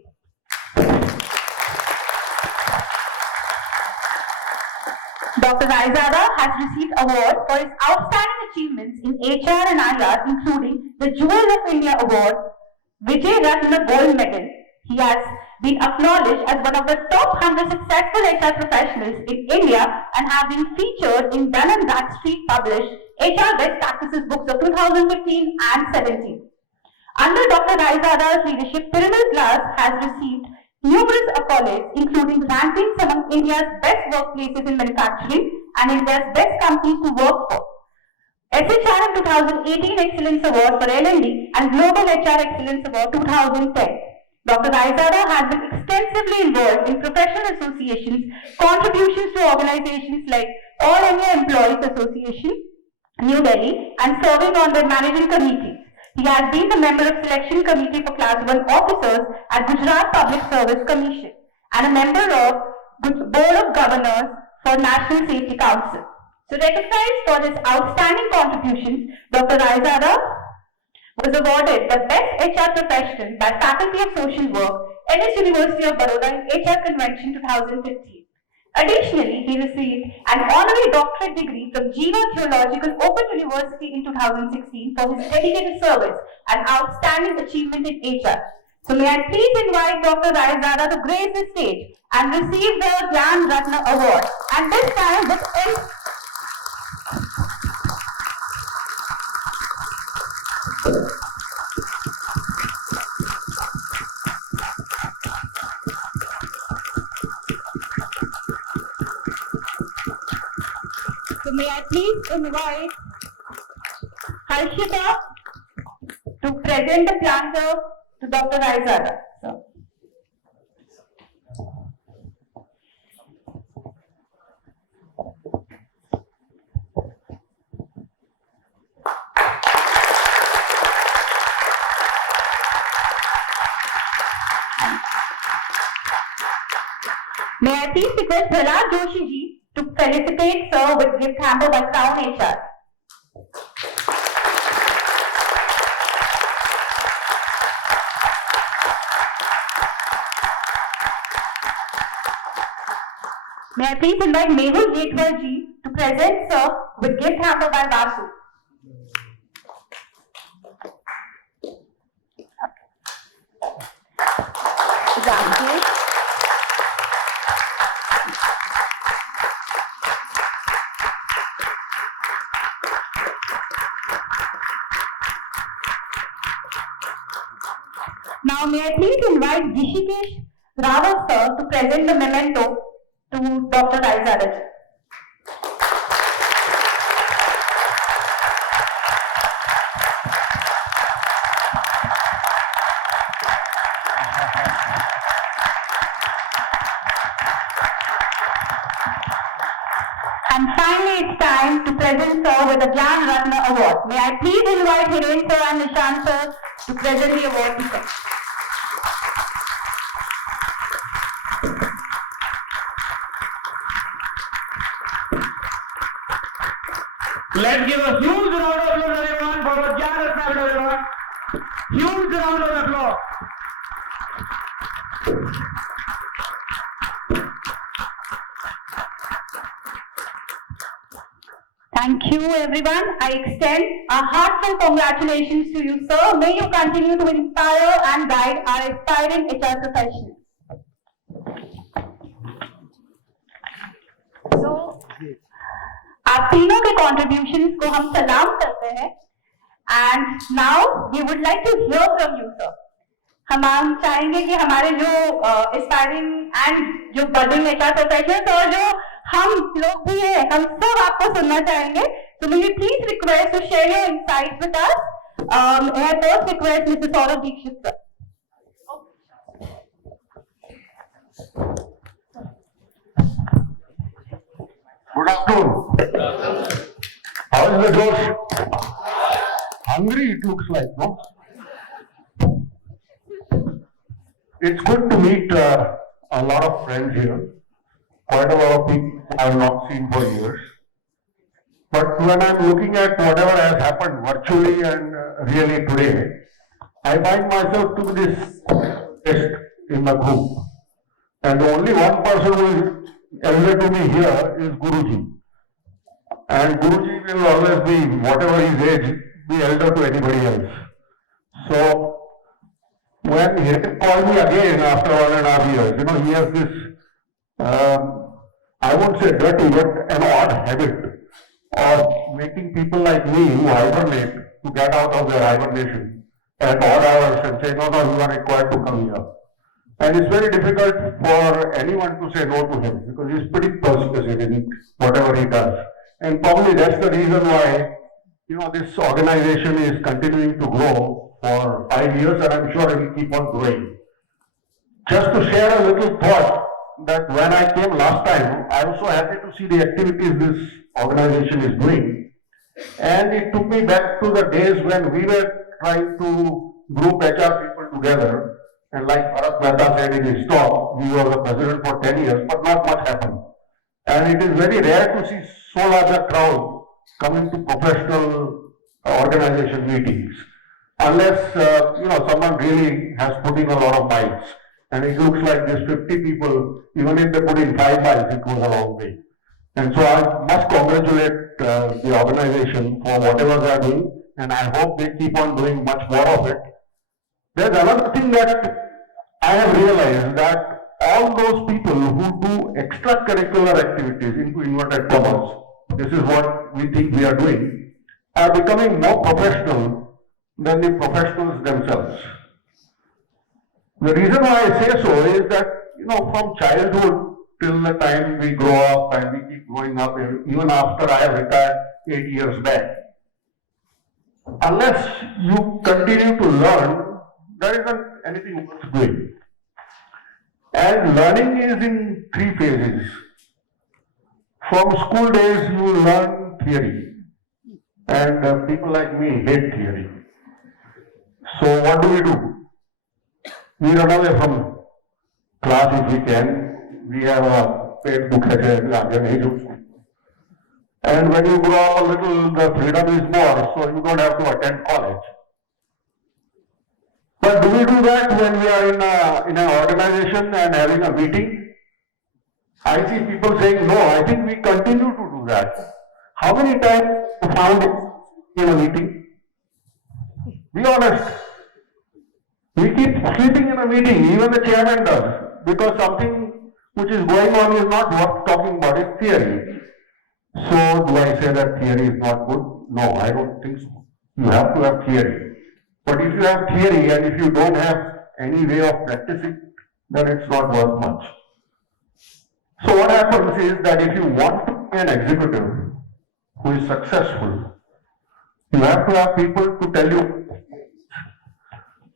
Dr. Raizada has received awards for his outstanding achievements in HR and IR, including the Jewel of India Award, Vijay Ratna Gold Medal. He has been acknowledged as one of the top 100 successful HR professionals in India and have been featured in Dun & Bradstreet published HR Best Practices books of 2015 and 17. Under Dr. Raizada's leadership, Pyramid Glass has received numerous accolades, including rankings among India's best workplaces in manufacturing and India's best companies to work for, SHRM 2018 Excellence Award for L&D and Global HR Excellence Award 2010. Dr. Raizada has been extensively involved in professional associations, contributions to organizations like All India Employees Association, New Delhi, and serving on the managing committees. He has been the member of Selection Committee for Class 1 officers at Gujarat Public Service Commission and a member of Board of Governors for National Safety Council. So recognized for his outstanding contributions, Dr. Raizada was awarded the Best HR Professional by Faculty of Social Work, NS University of Baroda in HR Convention 2015. Additionally, he received an honorary doctorate degree from Jiva Theological Open University in 2016 for his dedicated service and outstanding achievement in HR. So may I please invite Dr. Raizada to grace the stage and receive the Gyanratna Award. And this time with So may I please invite Harshita to present the planter to Dr. Raizada. So. May I please request Prahlad Joshi ji to felicitate Sir with gift hamper by Crown HR. May I please invite Mehul Yetwal ji to present sir with gift hamper by Vasu. Thank you. Now may I please invite Gishikesh Rawat sir to present the memento to Dr. Raizadaj. And finally, it's time to present sir with the Gyanratna Award. May I please invite Hiren sir and Nishan sir to present the award to sir. Let's give a huge round of applause, everyone, for the Gyanratna Award. Huge round of applause. Thank you, everyone. I extend a heartfelt congratulations to you, sir. May you continue to inspire and guide our aspiring HR professionals. So, आप तीनों के contributions को हम सलाम करते हैं. And now we would like to hear from you, sir. हम चाहेंगे कि हमारे जो aspiring and जो budding HR professionals और जो हम लोग भी हैं, हम सब आपको सुनना चाहेंगे. So may we please request to share your insights with us. I first request Mr. Saurabh Dikshit, sir. Good afternoon. How is the Josh? Hungry it looks like, no? It's good to meet a lot of friends here. Quite a lot of people I have not seen for years. But when I'm looking at whatever has happened virtually and really today, I find myself to be this best in the group. And the only one person who is elder to me here is Guruji. And Guruji will always be, whatever his age, be elder to anybody else. So, when he called me again after 1.5 years, he has this, I won't say dirty, but an odd habit of making people like me who hibernate to get out of their hibernation at odd hours and say, no, you are required to come here. And it's very difficult for anyone to say no to him because he's pretty persuasive in whatever he does. And probably that's the reason why, this organization is continuing to grow for 5 years, and I'm sure it will keep on growing. Just to share a little thought that when I came last time, I was so happy to see the activities this organization is doing. And it took me back to the days when we were trying to group HR people together. And like Bharat Mehta said in his talk, we were the president for 10 years, but not much happened. And it is very rare to see so large a crowd coming to professional organization meetings. Unless, someone really has put in a lot of miles. And it looks like this 50 people, even if they put in 5 miles, it goes a long way. And so I must congratulate the organization for whatever they are doing, and I hope they keep on doing much more of it. There's another thing that I have realized, that all those people who do extracurricular activities into inverted commas, this is what we think we are doing, are becoming more professional than the professionals themselves. The reason why I say so is that, from childhood till the time we grow up and we keep growing up, even after I have retired 8 years back, unless you continue to learn, there isn't anything worth doing. And learning is in 3 phases. From school days, you learn theory. And people like me hate theory. So what do? We run away from class if we can. We have a paid book at a young age also. And when you grow up a little, the freedom is more, so you don't have to attend college. But do we do that when we are in an organization and having a meeting? I see people saying, no, I think we continue to do that. How many times you found it in a meeting? Be honest. We keep sleeping in a meeting, even the chairman does, because something which is going on is not worth talking about, it's theory. So, do I say that theory is not good? No, I don't think so. You have to have theory. But if you have theory and if you don't have any way of practicing, then it's not worth much. So what happens is that if you want to be an executive who is successful, you have to have people to tell you.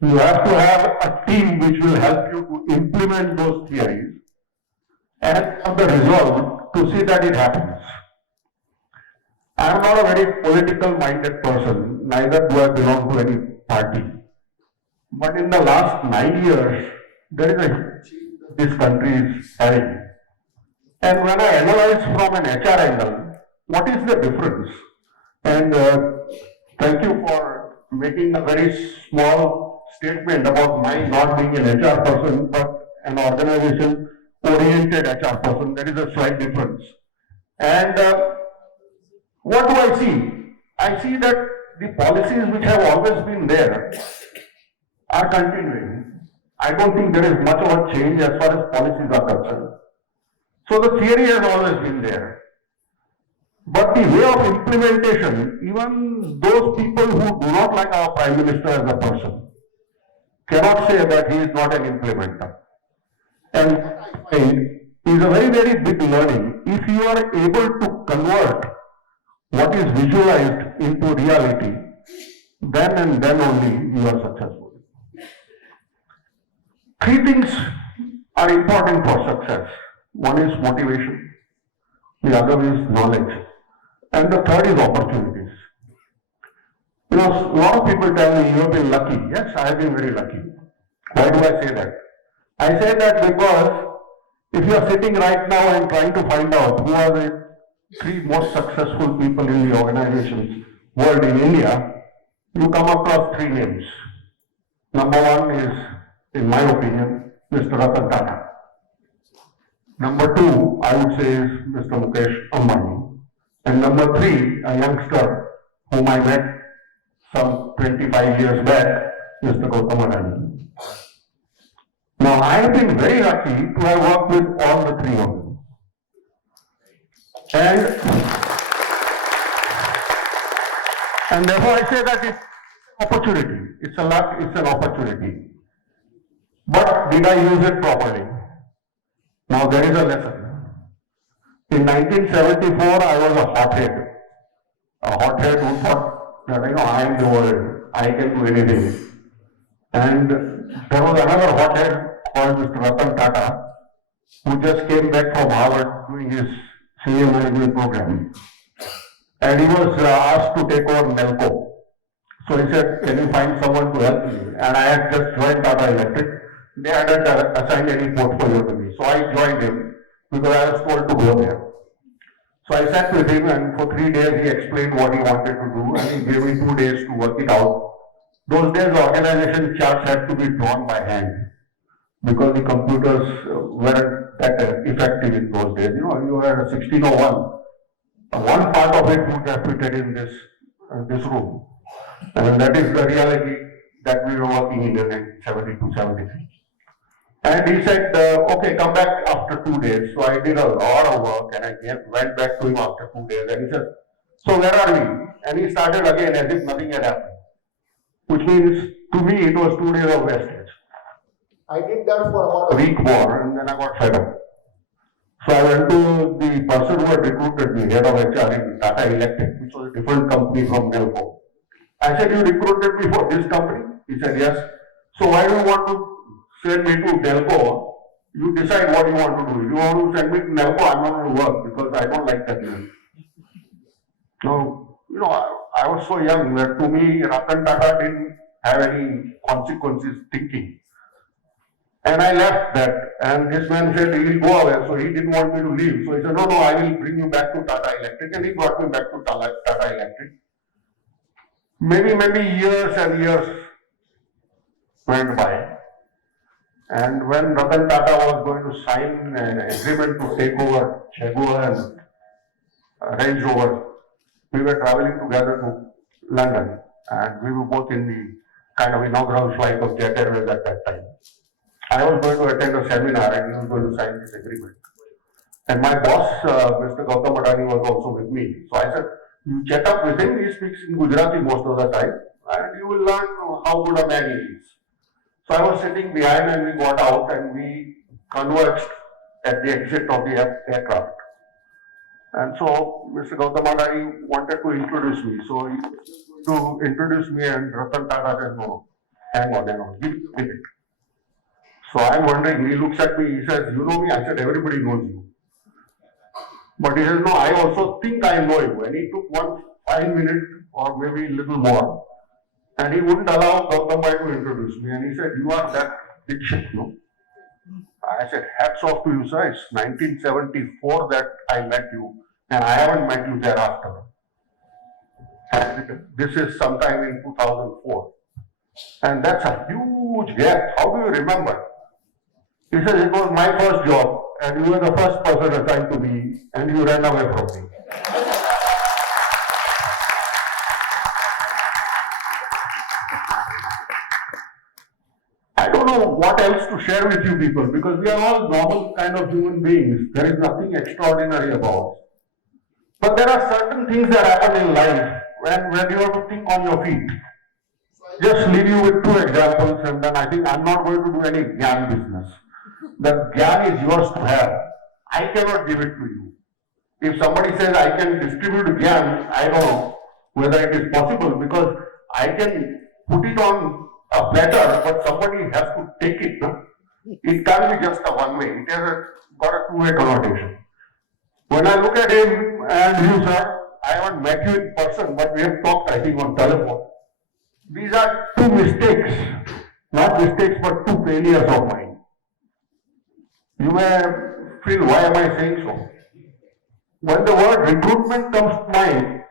You have to have a team which will help you to implement those theories and have the resolve to see that it happens. I am not a very political minded person, neither do I belong to any party. But in the last 9 years, there is a huge change that this country is having. And when I analyze from an HR angle, what is the difference? And thank you for making a very small statement about my not being an HR person, but an organization-oriented HR person. There is a slight difference. And what do I see? I see that the policies which have always been there are continuing. I don't think there is much of a change as far as policies are concerned. So the theory has always been there. But the way of implementation, even those people who do not like our Prime Minister as a person, cannot say that he is not an implementer. And what I find is a very, very big learning. If you are able to convert what is visualized into reality, then and then only you are successful. Three things are important for success. One is motivation, the other is knowledge, and the third is opportunities. You know, a lot of people tell me you have been lucky. Yes, I have been very lucky. Why do I say that? I say that because if you are sitting right now and trying to find out who are the three most successful people in the organizations world in India, you come across three names. Number one is, in my opinion, Mr. Ratan Tata. Number two, I would say, is Mr. Mukesh Ambani. And number three, a youngster whom I met some 25 years back, Mr. Gautam Adani. Now, I have been very lucky to have worked with all the three of them. And therefore I say that it's opportunity. It's a luck, it's an opportunity. But did I use it properly? Now there is a lesson. In 1974, I was a hothead. A hothead who thought that, I am the world, I can do anything. And there was another hothead called Mr. Ratan Tata, who just came back from Harvard doing his senior management program. And he was asked to take over Nelco. So he said, can you find someone to help me? And I had just joined Tata Electric. They hadn't assigned any portfolio to me. So I joined him because I was told to go there. So I sat with him, and for 3 days he explained what he wanted to do, and he gave me 2 days to work it out. Those days organization charts had to be drawn by hand because the computers weren't that effective in those days. You had a 1601. One part of it would have fitted in this room. And that is the reality that we were working in 1972, 73. And he said, okay, come back after 2 days. So I did a lot of work and I went back to him after 2 days and he said, so where are we? And he started again as if nothing had happened. Which means, to me, it was 2 days of wastage. I did that for about a week more and then I got fed up. So I went to the person who had recruited me, head of HR in Tata Electric, which was a different company from Nelco. I said, you recruited me for this company? He said, yes. So why do you want to send me to Nelco? You decide what you want to do. If you want to send me to Nelco, I'm not going to work because I don't like that name. Now, I was so young that to me, Ratan Tata didn't have any consequences thinking. And I left that, and this man said he will go away, so he didn't want me to leave. So he said, no, I will bring you back to Tata Electric, and he brought me back to Tata Electric. Maybe years and years went by, And when Ratan Tata was going to sign an agreement to take over Jaguar and Range Rover, we were traveling together to London, and we were both in the kind of inaugural flight of Jet Airways at that time. I was going to attend a seminar and he was going to sign this agreement. And my boss, Mr. Gautam Adani, was also with me. So I said, you chat up with him, he speaks in Gujarati most of the time, and you will learn how good a man he is. So I was sitting behind and we got out and we converged at the exit of the aircraft. And so Mr. Gautam Adani wanted to introduce me. So to introduce me, and Ratan Tata said, no, hang on, give me a minute. So I'm wondering, he looks at me, he says, you know me? I said, everybody knows you. But he says, no, I also think I know you. And he took 5 minutes or maybe a little more. And he wouldn't allow Gautam Bhai to introduce me. And he said, you are that Dixit, no? I said, hats off to you, sir. It's 1974 that I met you. And I haven't met you thereafter. And this is sometime in 2004. And that's a huge gap. How do you remember? He said, it was my first job. And you were the first person assigned to me. And you ran away from me. I don't know what else to share with you people, because we are all normal kind of human beings. There is nothing extraordinary about us. But there are certain things that happen in life when you have to think on your feet. Just leave you with 2 examples, and then I think I'm not going to do any Gyan business. The Gyan is yours to have. I cannot give it to you. If somebody says I can distribute Gyan, I don't know whether it is possible, because I can put it on a platter, but somebody has to take it. No? It can't be just a one way. It has got a 2-way connotation. When I look at him and you, sir, I haven't met you in person, but we have talked, I think, on telephone. These are 2 mistakes, not mistakes, but 2 failures of mine. You may feel, why am I saying so? When the word recruitment comes to mind,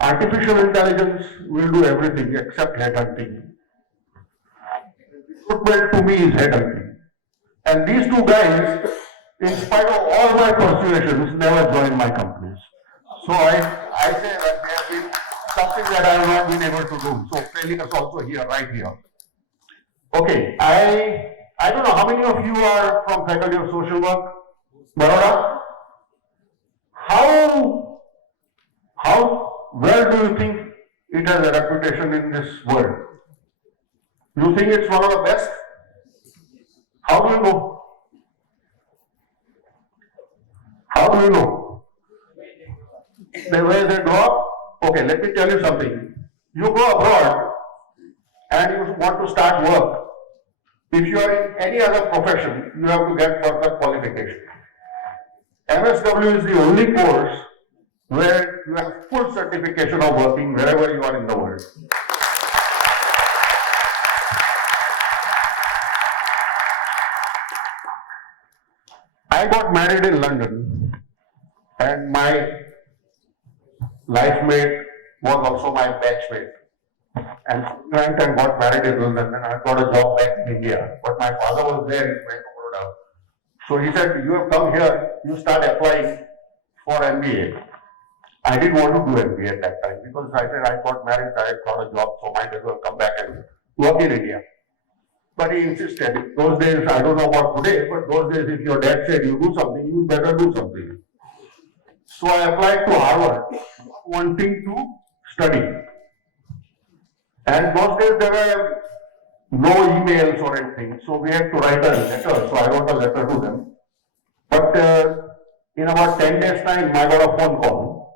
artificial intelligence will do everything except headhunting. Recruitment to me is headhunting. And these 2 guys, in spite of all my persuasions, never joined my companies. So I say that they have been something that I have not been able to do. So failures also here, right here. Okay, I don't know how many of you are from Faculty of Social Work, Baroda? How well do you think it has a reputation in this world? You think it's one of the best? How do you know? How do you know? The way they grow up? Okay, let me tell you something. You go abroad and you want to start work. If you are in any other profession, you have to get further qualification. MSW is the only course where you have full certification of working wherever you are in the world. I got married in London, and my life mate was also my batchmate. And went and got married in London, and I got a job back in India. But my father was there in Bank of Baroda. So he said, you have come here, you start applying for MBA. I didn't want to do MBA at that time, because I said I got married, I got a job, so might as well come back and work in India. But he insisted. Those days, I don't know about today, but those days if your dad said you do something, you better do something. So I applied to Harvard, wanting to study. And those days there were no emails or anything, so we had to write a letter. So I wrote a letter to them. But in about 10 days' time, I got a phone call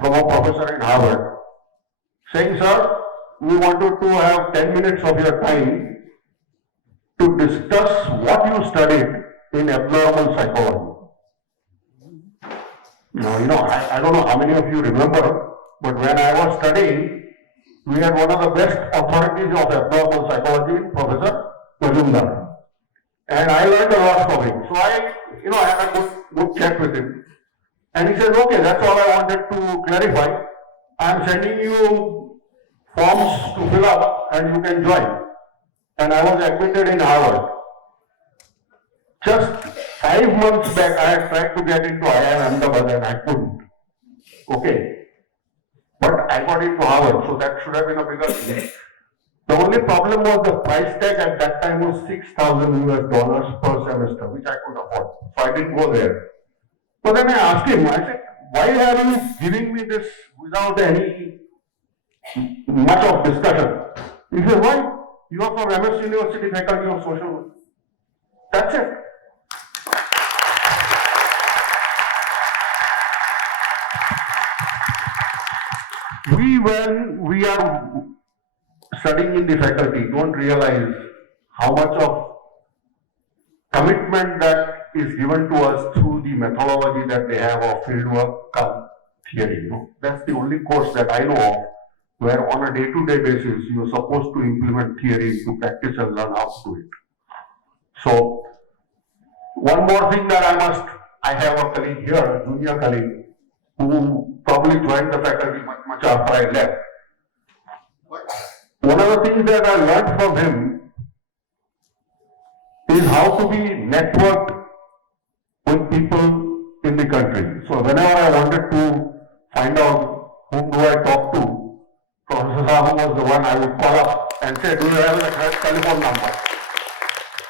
from a professor in Harvard saying, sir, we wanted to have 10 minutes of your time to discuss what you studied in abnormal psychology. Now, I don't know how many of you remember, but when I was studying, we had one of the best authorities of abnormal psychology, Professor Majumdar. And I learned a lot from him. So I had a good chat with him. And he said, okay, that's all I wanted to clarify. I am sending you forms to fill up and you can join. and I was admitted in Harvard. Just 5 months back, I had tried to get into IIM Ahmedabad and I couldn't. Okay. But I got into Harvard, so that should have been a bigger thing. The only problem was the price tag at that time was $6,000 per semester, which I could afford. So I didn't go there. But then I asked him, I said, why are you giving me this without any much of discussion? He said, why? You are from MS University Faculty of Social Work. That's it. When we are studying in the faculty, don't realize how much of commitment that is given to us through the methodology that they have of fieldwork come theory. You know? That's the only course that I know of where on a day-to-day basis you're supposed to implement theory into practice and learn how to do it. So, one more thing that I have a colleague here, a junior colleague, who probably joined the faculty much after I left. One of the things that I learned from him is how to be networked with people in the country. So whenever I wanted to find out whom do I talk to, Professor Sahu was the one I would call up and say, do you have a telephone number?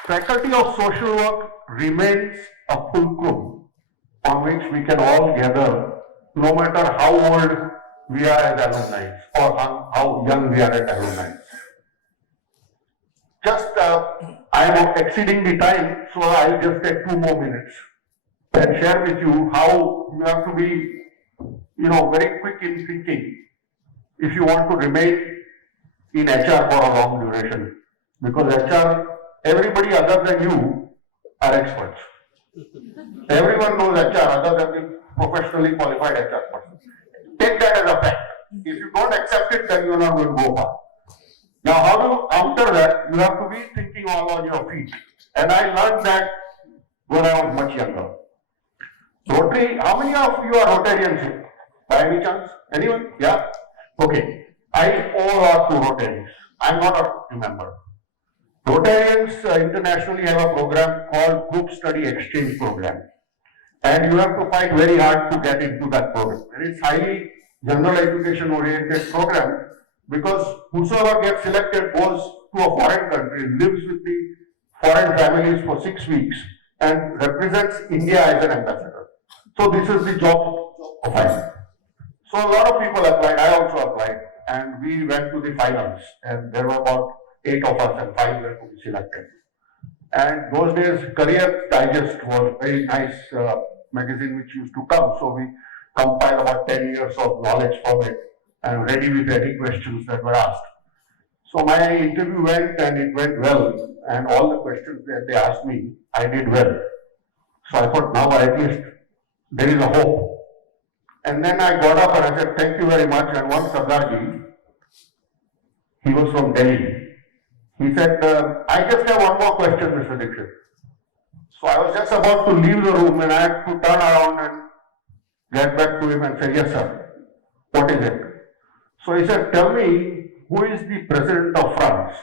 Faculty of Social Work remains a fulcrum on which we can all gather, no matter how old we are as alumni or how young we are as alumni. Just, I am exceeding the time, so I'll just take 2 more minutes and share with you how you have to be, very quick in thinking if you want to remain in HR for a long duration. Because HR, everybody other than you are experts. Everyone knows HR other than the professionally qualified HR person. Take that as a fact. If you don't accept it, then you are not going to go far. Now, after that, you have to be thinking all on your feet. And I learned that when I was much younger. Rotary, how many of you are Rotarians here? By any chance? Anyone? Yeah? Okay. I owe a lot to Rotarians. I'm not a member. Rotarians internationally have a program called Group Study Exchange Program. And you have to fight very hard to get into that program. And it's highly general education oriented program because whosoever gets selected goes to a foreign country, lives with the foreign families for 6 weeks and represents India as an ambassador. So this is the job profile. So a lot of people applied, I also applied, and we went to the finals and there were about 8 of us and 5 were to be selected. And those days, Career Digest was a very nice magazine which used to come. So we compiled about 10 years of knowledge from it and ready with any questions that were asked. So my interview went and it went well. And all the questions that they asked me, I did well. So I thought now at least there is a hope. And then I got up and I said, thank you very much. And one Sardarji, he was from Delhi. He said, I just have one more question, Mr. Dixit. So I was just about to leave the room and I had to turn around and get back to him and say, yes, sir. What is it? So he said, tell me, who is the president of France?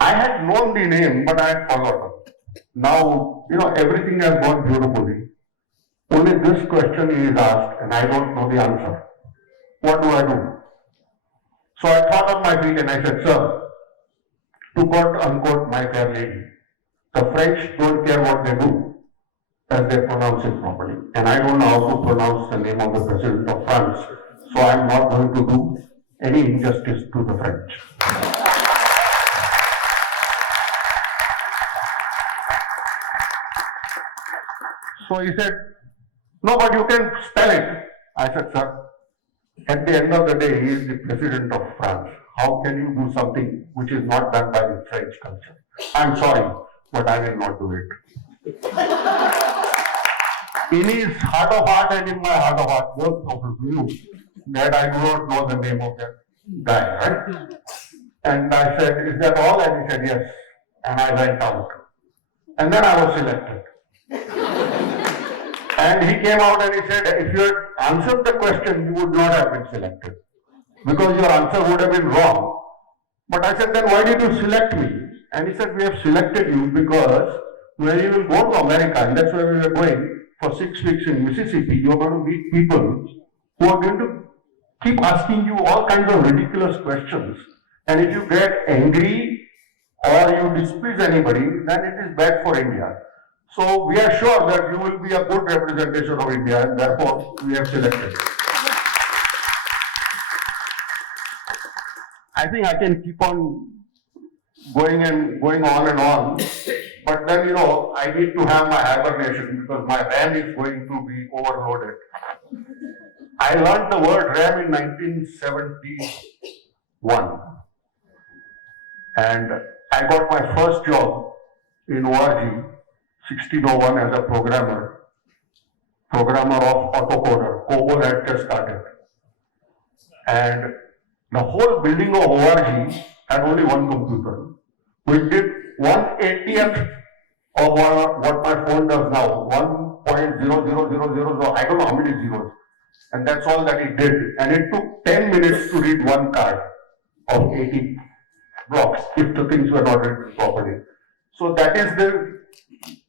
I had known the name, but I had forgotten. Now, everything has gone beautifully. Only this question is asked and I don't know the answer. What do I do? So I thought on my feet and I said, sir, to quote unquote my fair lady, the French don't care what they do as they pronounce it properly. And I don't know how to pronounce the name of the president of France. So I'm not going to do any injustice to the French. So he said, no, but you can spell it. I said, sir, at the end of the day, he is the president of France. How can you do something which is not done by the French culture? I'm sorry, but I will not do it. In his heart of heart and in my heart of heart, both of us knew that I do not know the name of that guy, right? And I said, is that all? And he said, yes. And I went out. And then I was selected. And he came out and he said, if you had answered the question, you would not have been selected. Because your answer would have been wrong. But I said, then why did you select me? And he said, we have selected you because when you will go to America, and that's where we were going for 6 weeks in Mississippi, you are going to meet people who are going to keep asking you all kinds of ridiculous questions. And if you get angry or you displease anybody, then it is bad for India. So we are sure that you will be a good representation of India, and therefore we have selected you. I think I can keep on going on and on, but then I need to have my hibernation because my RAM is going to be overloaded. I learned the word RAM in 1971, and I got my first job in ORG 1601 as a programmer of autocoder. COBOL had just started, and the whole building of ORG had only one computer. We did 1/80th of what my phone does now, 1.00000, I don't know how many zeros. And that's all that it did. And it took 10 minutes to read one card of 80 blocks if the things were not written properly. So that is the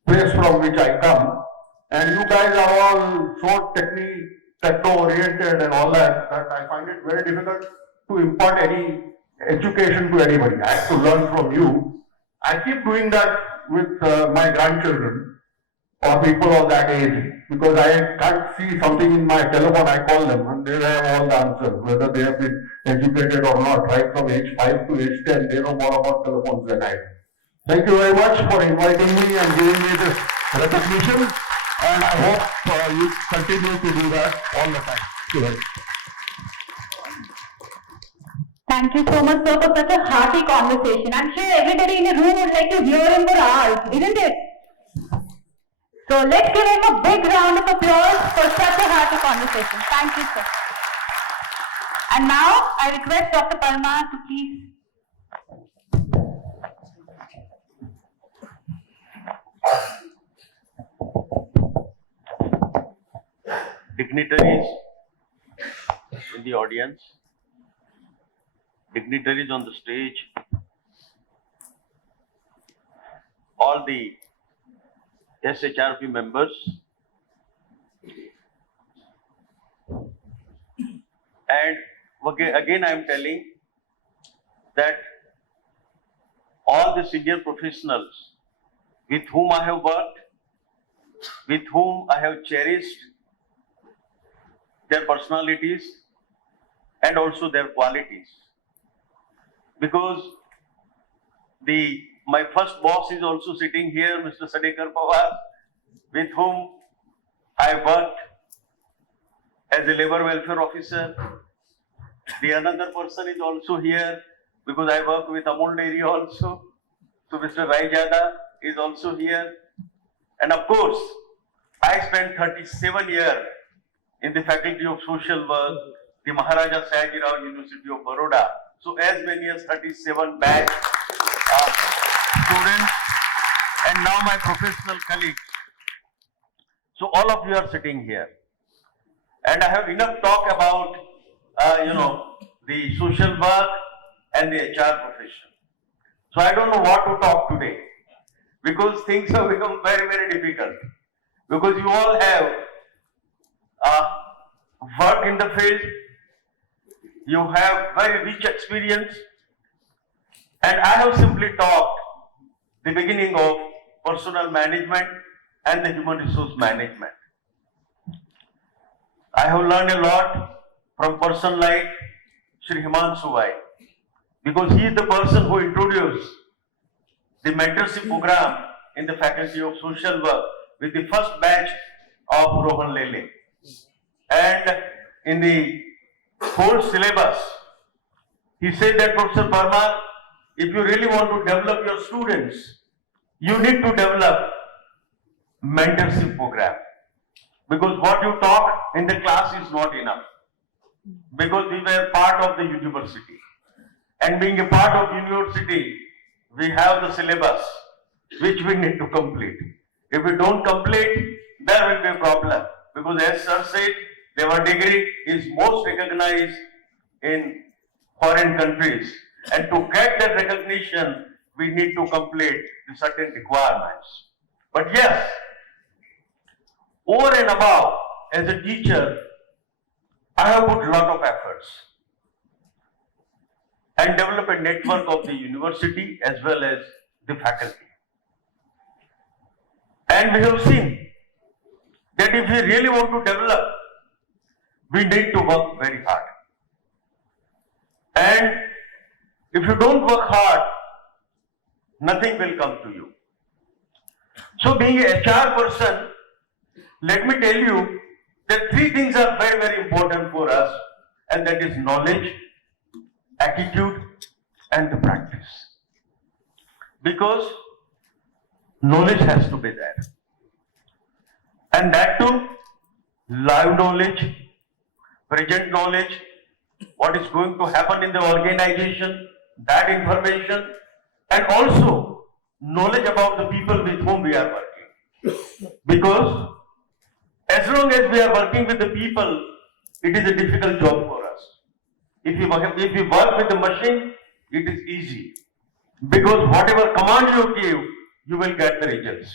place from which I come. And you guys are all so techno-oriented and all that I find it very difficult to impart any education to anybody. I have to learn from you. I keep doing that with my grandchildren or people of that age because I can't see something in my telephone, I call them and they have all the answers, whether they have been educated or not. Right from age 5 to age 10, they know more about telephones than I do. Thank you very much for inviting me and giving me this recognition, and I hope you continue to do that all the time. Thank you very much. Thank you so much, sir, for such a hearty conversation. I'm sure everybody in the room would like to hear him for hours, isn't it? So let's give him a big round of applause for such a hearty conversation. Thank you, sir. And now I request Dr. Parmar to please. Dignitaries in the audience, dignitaries on the stage, all the SHRP members, and again I am telling that all the senior professionals with whom I have worked, with whom I have cherished their personalities and also their qualities, because my first boss is also sitting here, Mr. Sadekar Pawar, with whom I worked as a labor welfare officer. The another person is also here because I work with Amul Dairy also. So Mr. Raijada is also here. And of course, I spent 37 years in the Faculty of Social Work, the Maharaja Sayajirao University of Baroda. So as many as 37 batch students, and now my professional colleagues. So all of you are sitting here. And I have enough talk about, the social work and the HR profession. So I don't know what to talk today, because things have become very, very difficult. Because you all have worked in the field, you have very rich experience, and I have simply talked the beginning of personnel management and the human resource management. I have learned a lot from person like Shri Himanshu Bhai, because he is the person who introduced the mentorship program in the Faculty of Social Work with the first batch of Rohan Lele. And in the whole syllabus, he said that, Professor Parmar, if you really want to develop your students, you need to develop mentorship program. Because what you talk in the class is not enough. Because we were part of the university. And being a part of university, we have the syllabus which we need to complete. If we don't complete, there will be a problem. Because as sir said, our degree is most recognized in foreign countries. And to get that recognition, we need to complete the certain requirements. But yes, over and above, as a teacher, I have put a lot of efforts and develop a network of the university as well as the faculty. And we have seen that if we really want to develop, we need to work very hard. And if you don't work hard, nothing will come to you. So being a HR person, let me tell you that three things are very, very important for us, and that is knowledge, attitude, and the practice. Because knowledge has to be there. And that too, live knowledge, present knowledge, what is going to happen in the organization, that information, and also knowledge about the people with whom we are working. Because as long as we are working with the people, it is a difficult job for us. If you work with the machine, it is easy. Because whatever command you give, you will get the results.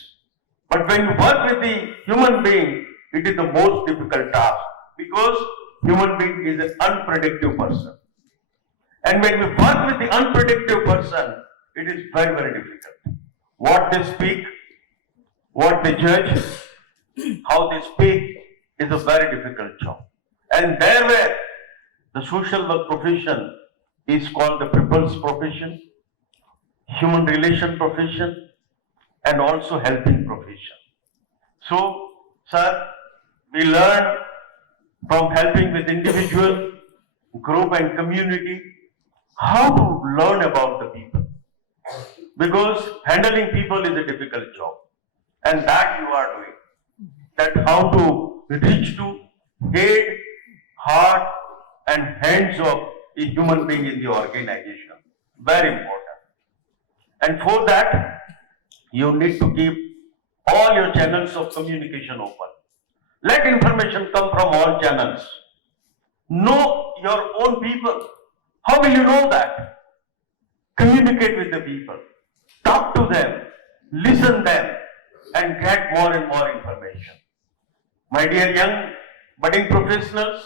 But when you work with the human being, it is the most difficult task. Because human being is an unpredictable person. And when we work with the unpredictable person, it is very, very difficult. What they speak, what they judge, how they speak is a very difficult job. And there where the social work profession is called the people's profession, human relation profession, and also helping profession. So, sir, we learn from helping with individual, group and community how to learn about the people. Because handling people is a difficult job. And that you are doing. That how to reach to head, heart and hands of a human being in the organization. Very important. And for that, you need to keep all your channels of communication open. Let information come from all channels. Know your own people. How will you know that? Communicate with the people. Talk to them. Listen them. And get more and more information. My dear young budding professionals,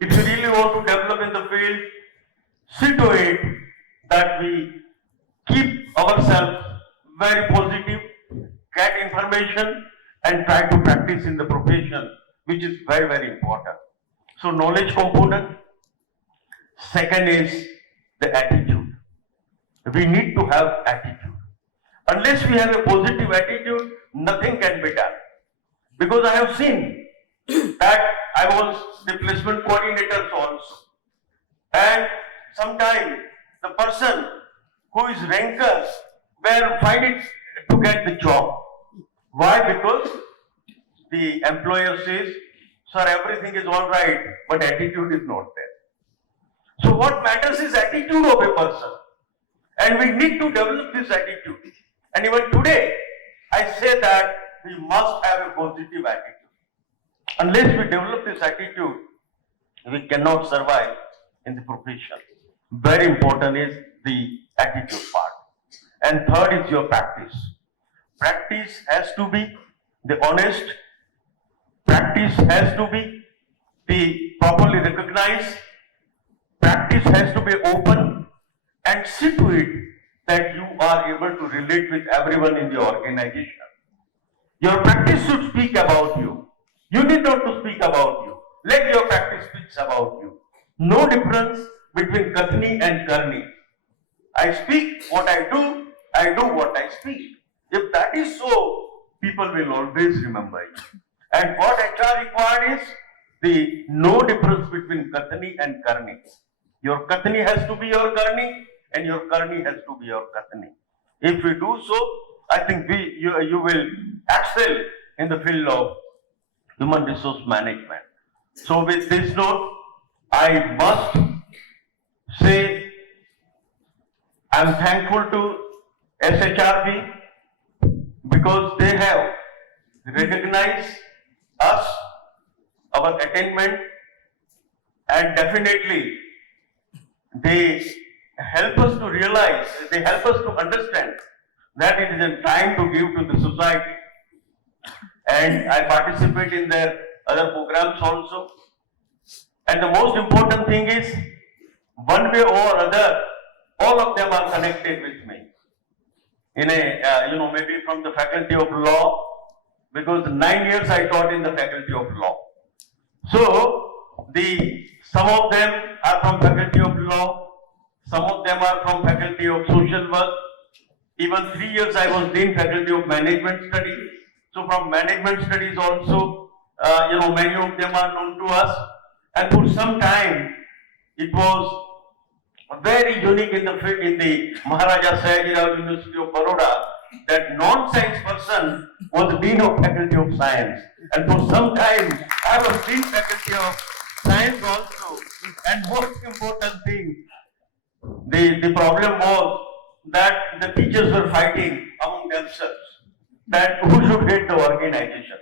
if you really want to develop in the field, see to it that we keep ourselves very positive, get information and try to practice in the profession, which is very, very important. So knowledge component. Second is the attitude. We need to have attitude. Unless we have a positive attitude, nothing can be done. Because I have seen that I was the placement coordinator also. And sometimes the person who is rankers were fighting to get the job. Why? Because the employer says, sir, everything is all right, but attitude is not there. So what matters is attitude of a person. And we need to develop this attitude. And even today, I say that we must have a positive attitude. Unless we develop this attitude, we cannot survive in the profession. Very important is the attitude part. And third is your practice. Practice has to be the honest. Practice has to be the properly recognized. Practice has to be open and see to it that you are able to relate with everyone in the organization. Your practice should speak about you. You need not to speak about you. Let your practice speak about you. No difference between Kathni and Karni. I speak what I do what I speak. If that is so, people will always remember you. And what HR required is the no difference between Kathni and Karni. Your Kathni has to be your Karni, and your Karni has to be your Kathni. If we do so, I think you will excel in the field of human resource management. So with this note, I must say I am thankful to SHRP because they have recognized us, our attainment, and definitely they help us to realize, they help us to understand that it is a time to give to the society. And I participate in their other programs also. And the most important thing is, one way or other, all of them are connected with me. In a, maybe from the faculty of law, because 9 years I taught in the faculty of law. So, some of them are from faculty of law, some of them are from faculty of social work. Even 3 years I was in faculty of management studies. So from management studies also, many of them are known to us. And for some time, it was very unique in the Maharaja Sayajirao University of Baroda that non-science person was Dean of Faculty of Science. And for some time, I was Dean Faculty of Science also. And most important thing, the problem was that the teachers were fighting among themselves that who should head the organization.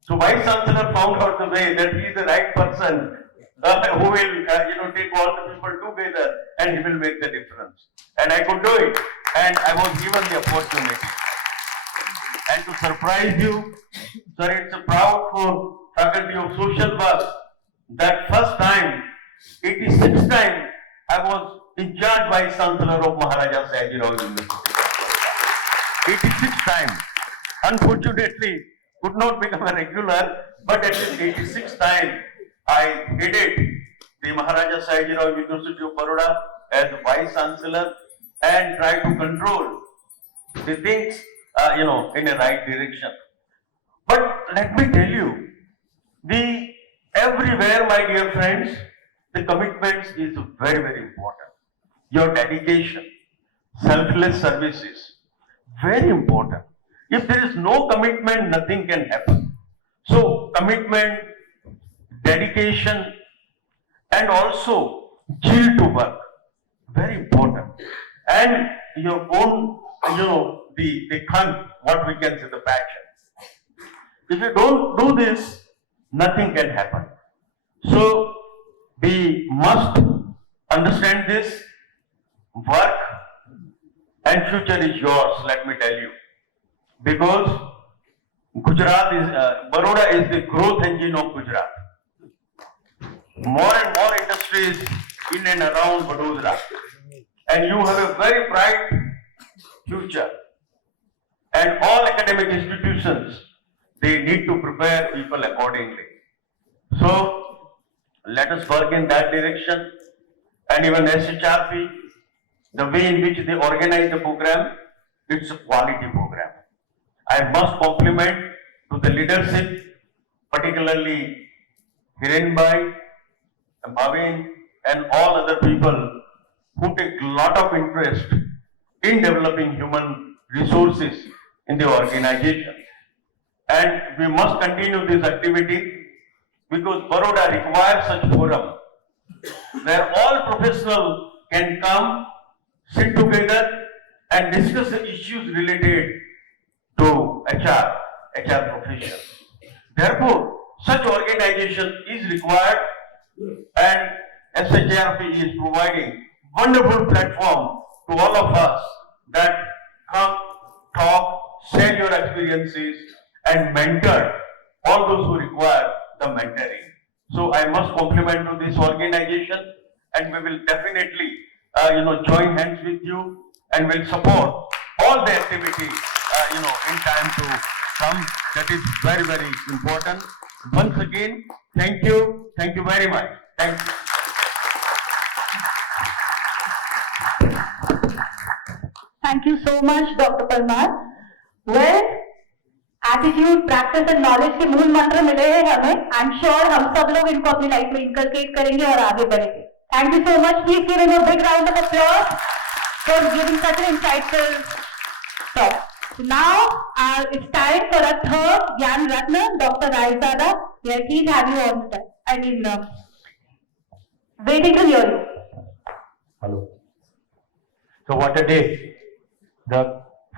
So Vice Chancellor found out the way that he is the right person who will take all the people together and he will make the difference. And I could do it, and I was given the opportunity. And to surprise you, sir, it's a proud for Faculty of Social Work that first time, 86th time, I was in charge Vice Chancellor of Maharaja Sayajirao University. 86th time. Unfortunately, could not become a regular, but at least 86th time, I headed the Maharaja Sayajirao University of Baroda as Vice Chancellor and try to control the things, in a right direction. But let me tell you, everywhere, my dear friends, the commitments is very, very important. Your dedication, selfless services, very important. If there is no commitment, nothing can happen. So, commitment, dedication, and also zeal to work, very important. And your own, the khan, what we can say, the passion. If you don't do this, nothing can happen. So, we must understand this. Work and future is yours, let me tell you. Because Baroda is the growth engine of Gujarat. More and more industries in and around Vadodara. And you have a very bright future. And all academic institutions, they need to prepare people accordingly. So, let us work in that direction. And even SHRP, the way in which they organize the program, it's a quality program. I must compliment to the leadership, particularly Hirenbhai, Bhavin, and all other people who take a lot of interest in developing human resources in the organization. And we must continue this activity because Baroda requires such forum where all professionals can come, sit together and discuss the issues related to HR profession. Therefore, such organization is required and SHRP is providing wonderful platform to all of us that come, talk, share your experiences and mentor all those who require the mentoring. So I must compliment to this organization and we will definitely join hands with you and will support all the activity in time to come. That is very, very important. Once again, thank you very much. Thank you. Thank you so much, Dr. Parmar. Well, attitude practice and knowledge के मूल मंत्र मिले हैं हमें. I am sure हम सब लोग इनको अपनी लाइफ में इनकलकेट करेंगे और आगे बढ़ेंगे. Thank you so much. Please give him a big round of applause for giving such an insightful talk. Now it's time for a third Gyan Ratna, doctor Raizada. Please have you on the I mean waiting to hear you. Hello. So what a day.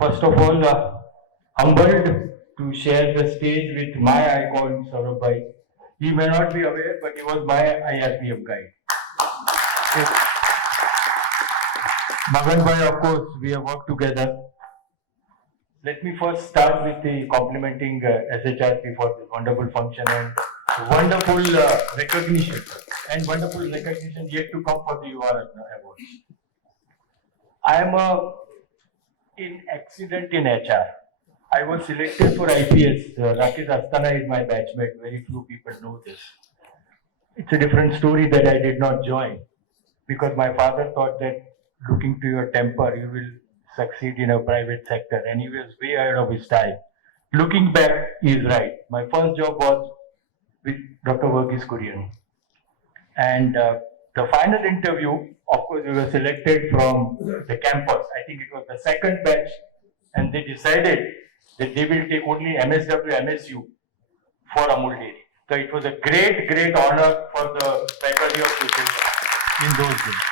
First of all, humbled to share the stage with my icon, Saurabh Bhai. He may not be aware, but he was my IRPF guide. Magan bhai, of course, we have worked together. Let me first start with the complimenting SHRP for this wonderful function and wonderful recognition yet to come for the Gyanratna Award. I am in accident in HR. I was selected for IPS. Rakesh Astana is my batchmate. Very few people know this. It's a different story that I did not join because my father thought that looking to your temper, you will succeed in a private sector, and he was way ahead of his time. Looking back, he is right. My first job was with Dr. Verghese Kurian. And the final interview, of course, we were selected from the campus. I think it was the second batch, and they decided that they will take only MSW, MSU for Amul Dairy. So it was a great, great honor for the faculty of social in those days.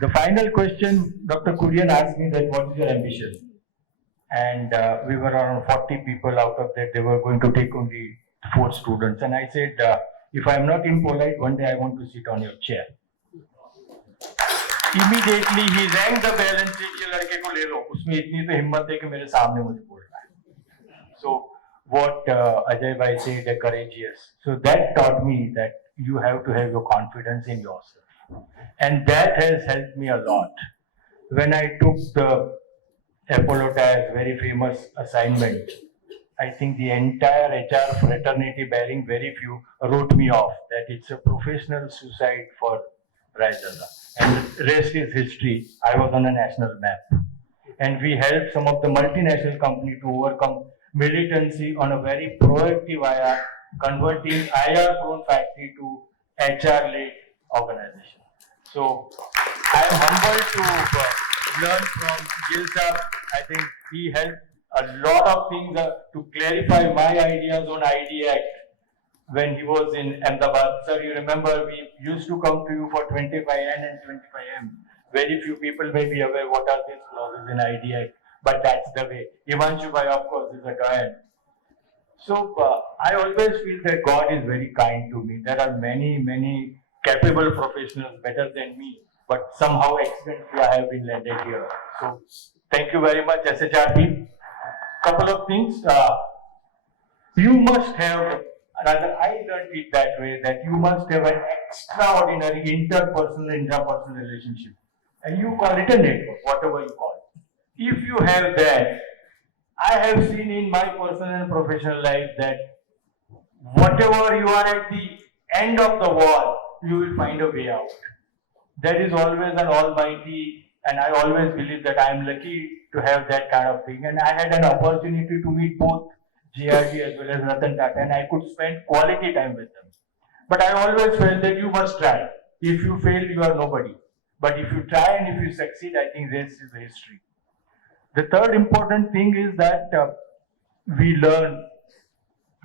The final question, Dr. Kurian asked me that what is your ambition? And we were around 40 people. Out of that, they were going to take only 4 students. And I said, if I am not impolite, one day I want to sit on your chair. Immediately he rang the bell and said, "ये लड़के को ले लो, उसमें इतनी तो हिम्मत है कि मेरे सामने मुझे बोल रहा है." So what Ajay bhai said, courageous. So that taught me that you have to have your confidence in yourself. And that has helped me a lot. When I took the Apollo Tyres very famous assignment, I think the entire HR fraternity, barring very few, wrote me off that it's a professional suicide for Rajaza. And the rest is history. I was on a national map. And we helped some of the multinational companies to overcome militancy on a very proactive IR, converting IR-prone factory to HR-led organization. So I am humbled to learn from Gil Saab. I think he helped a lot of things to clarify my ideas on ID Act when he was in Ahmedabad. Sir, you remember we used to come to you for 25N and 25M. Very few people may be aware what are these clauses in ID Act, but that's the way. Ivanshu Bhai, of course, is a giant. So I always feel that God is very kind to me. There are many, many capable professionals better than me, but somehow accidentally I have been landed here. So thank you very much, SHRP. Couple of things. You must have, rather I learned it that way, that you must have an extraordinary intrapersonal relationship. And you call it a network, whatever you call it. If you have that, I have seen in my personal and professional life that whatever you are at the end of the wall, you will find a way out. There is always an almighty, and I always believe that I am lucky to have that kind of thing. And I had an opportunity to meet both GRD as well as Ratan Tata, and I could spend quality time with them. But I always felt that you must try. If you fail, you are nobody. But if you try and if you succeed, I think this is the history. The third important thing is that we learn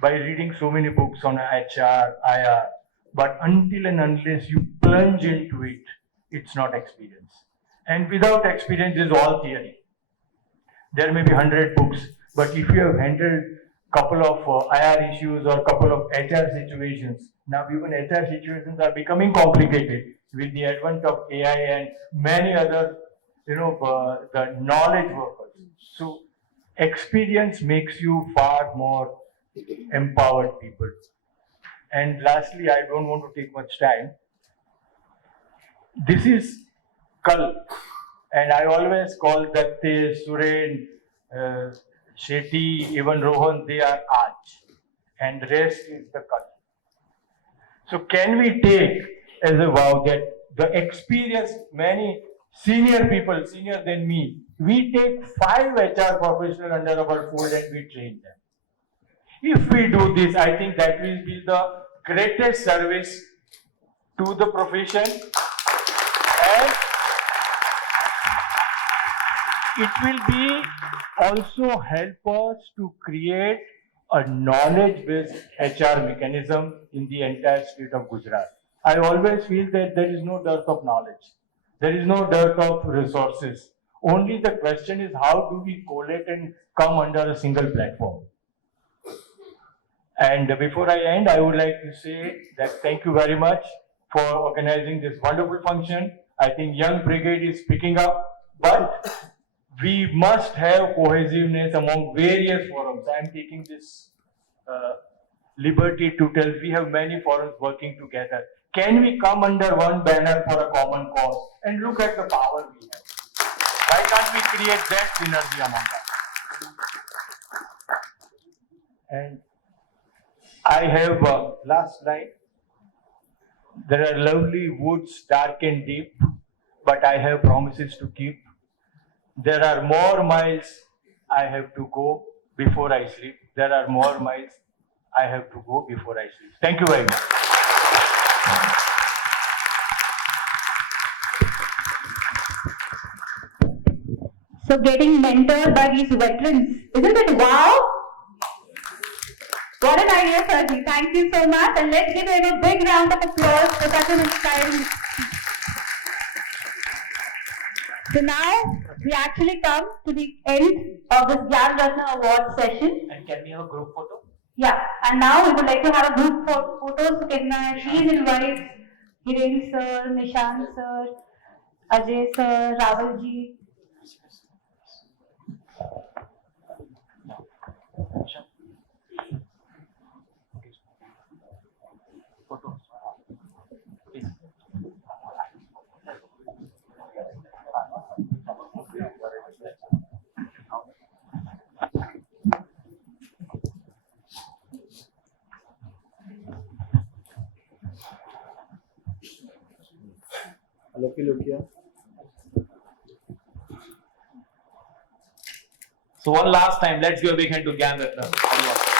by reading so many books on HR, IR, but until and unless you plunge into it, it's not experience. And without experience, it's all theory. There may be 100 books, but if you have handled a couple of IR issues or a couple of HR situations, now even HR situations are becoming complicated with the advent of AI and many other, the knowledge workers. So experience makes you far more empowered people. And lastly, I don't want to take much time. This is Kal. And I always call Datte, Suren, Shetty, even Rohan, they are Aj. And rest is the Kal. So can we take as a vow that the experience, many senior people, senior than me, we take 5 HR professionals under our fold and we train them. If we do this, I think that will be the greatest service to the profession, and it will be also help us to create a knowledge-based HR mechanism in the entire state of Gujarat. I always feel that there is no dearth of knowledge. There is no dearth of resources. Only the question is how do we collate and come under a single platform. And before I end, I would like to say that thank you very much for organizing this wonderful function. I think Young Brigade is picking up, but we must have cohesiveness among various forums. I am taking this liberty to tell we have many forums working together. Can we come under one banner for a common cause and look at the power we have? Why can't we create that synergy among us? And I have last line. There are lovely woods, dark and deep, but I have promises to keep. There are more miles I have to go before I sleep. There are more miles I have to go before I sleep. Thank you very much. So getting mentored by these veterans, isn't it wow? What an idea, Sarji. Thank you so much. And let's give him a big round of applause for such an inspiring speech. So now we actually come to the end of this Gyanratna Award session. And can we have a group photo? Yeah, and now we would like to have a group photos. So can I please invite Hiren sir, Nishant sir, Ajay sir, Raval ji. So one last time, let's give a big hand to Gyanratna Award.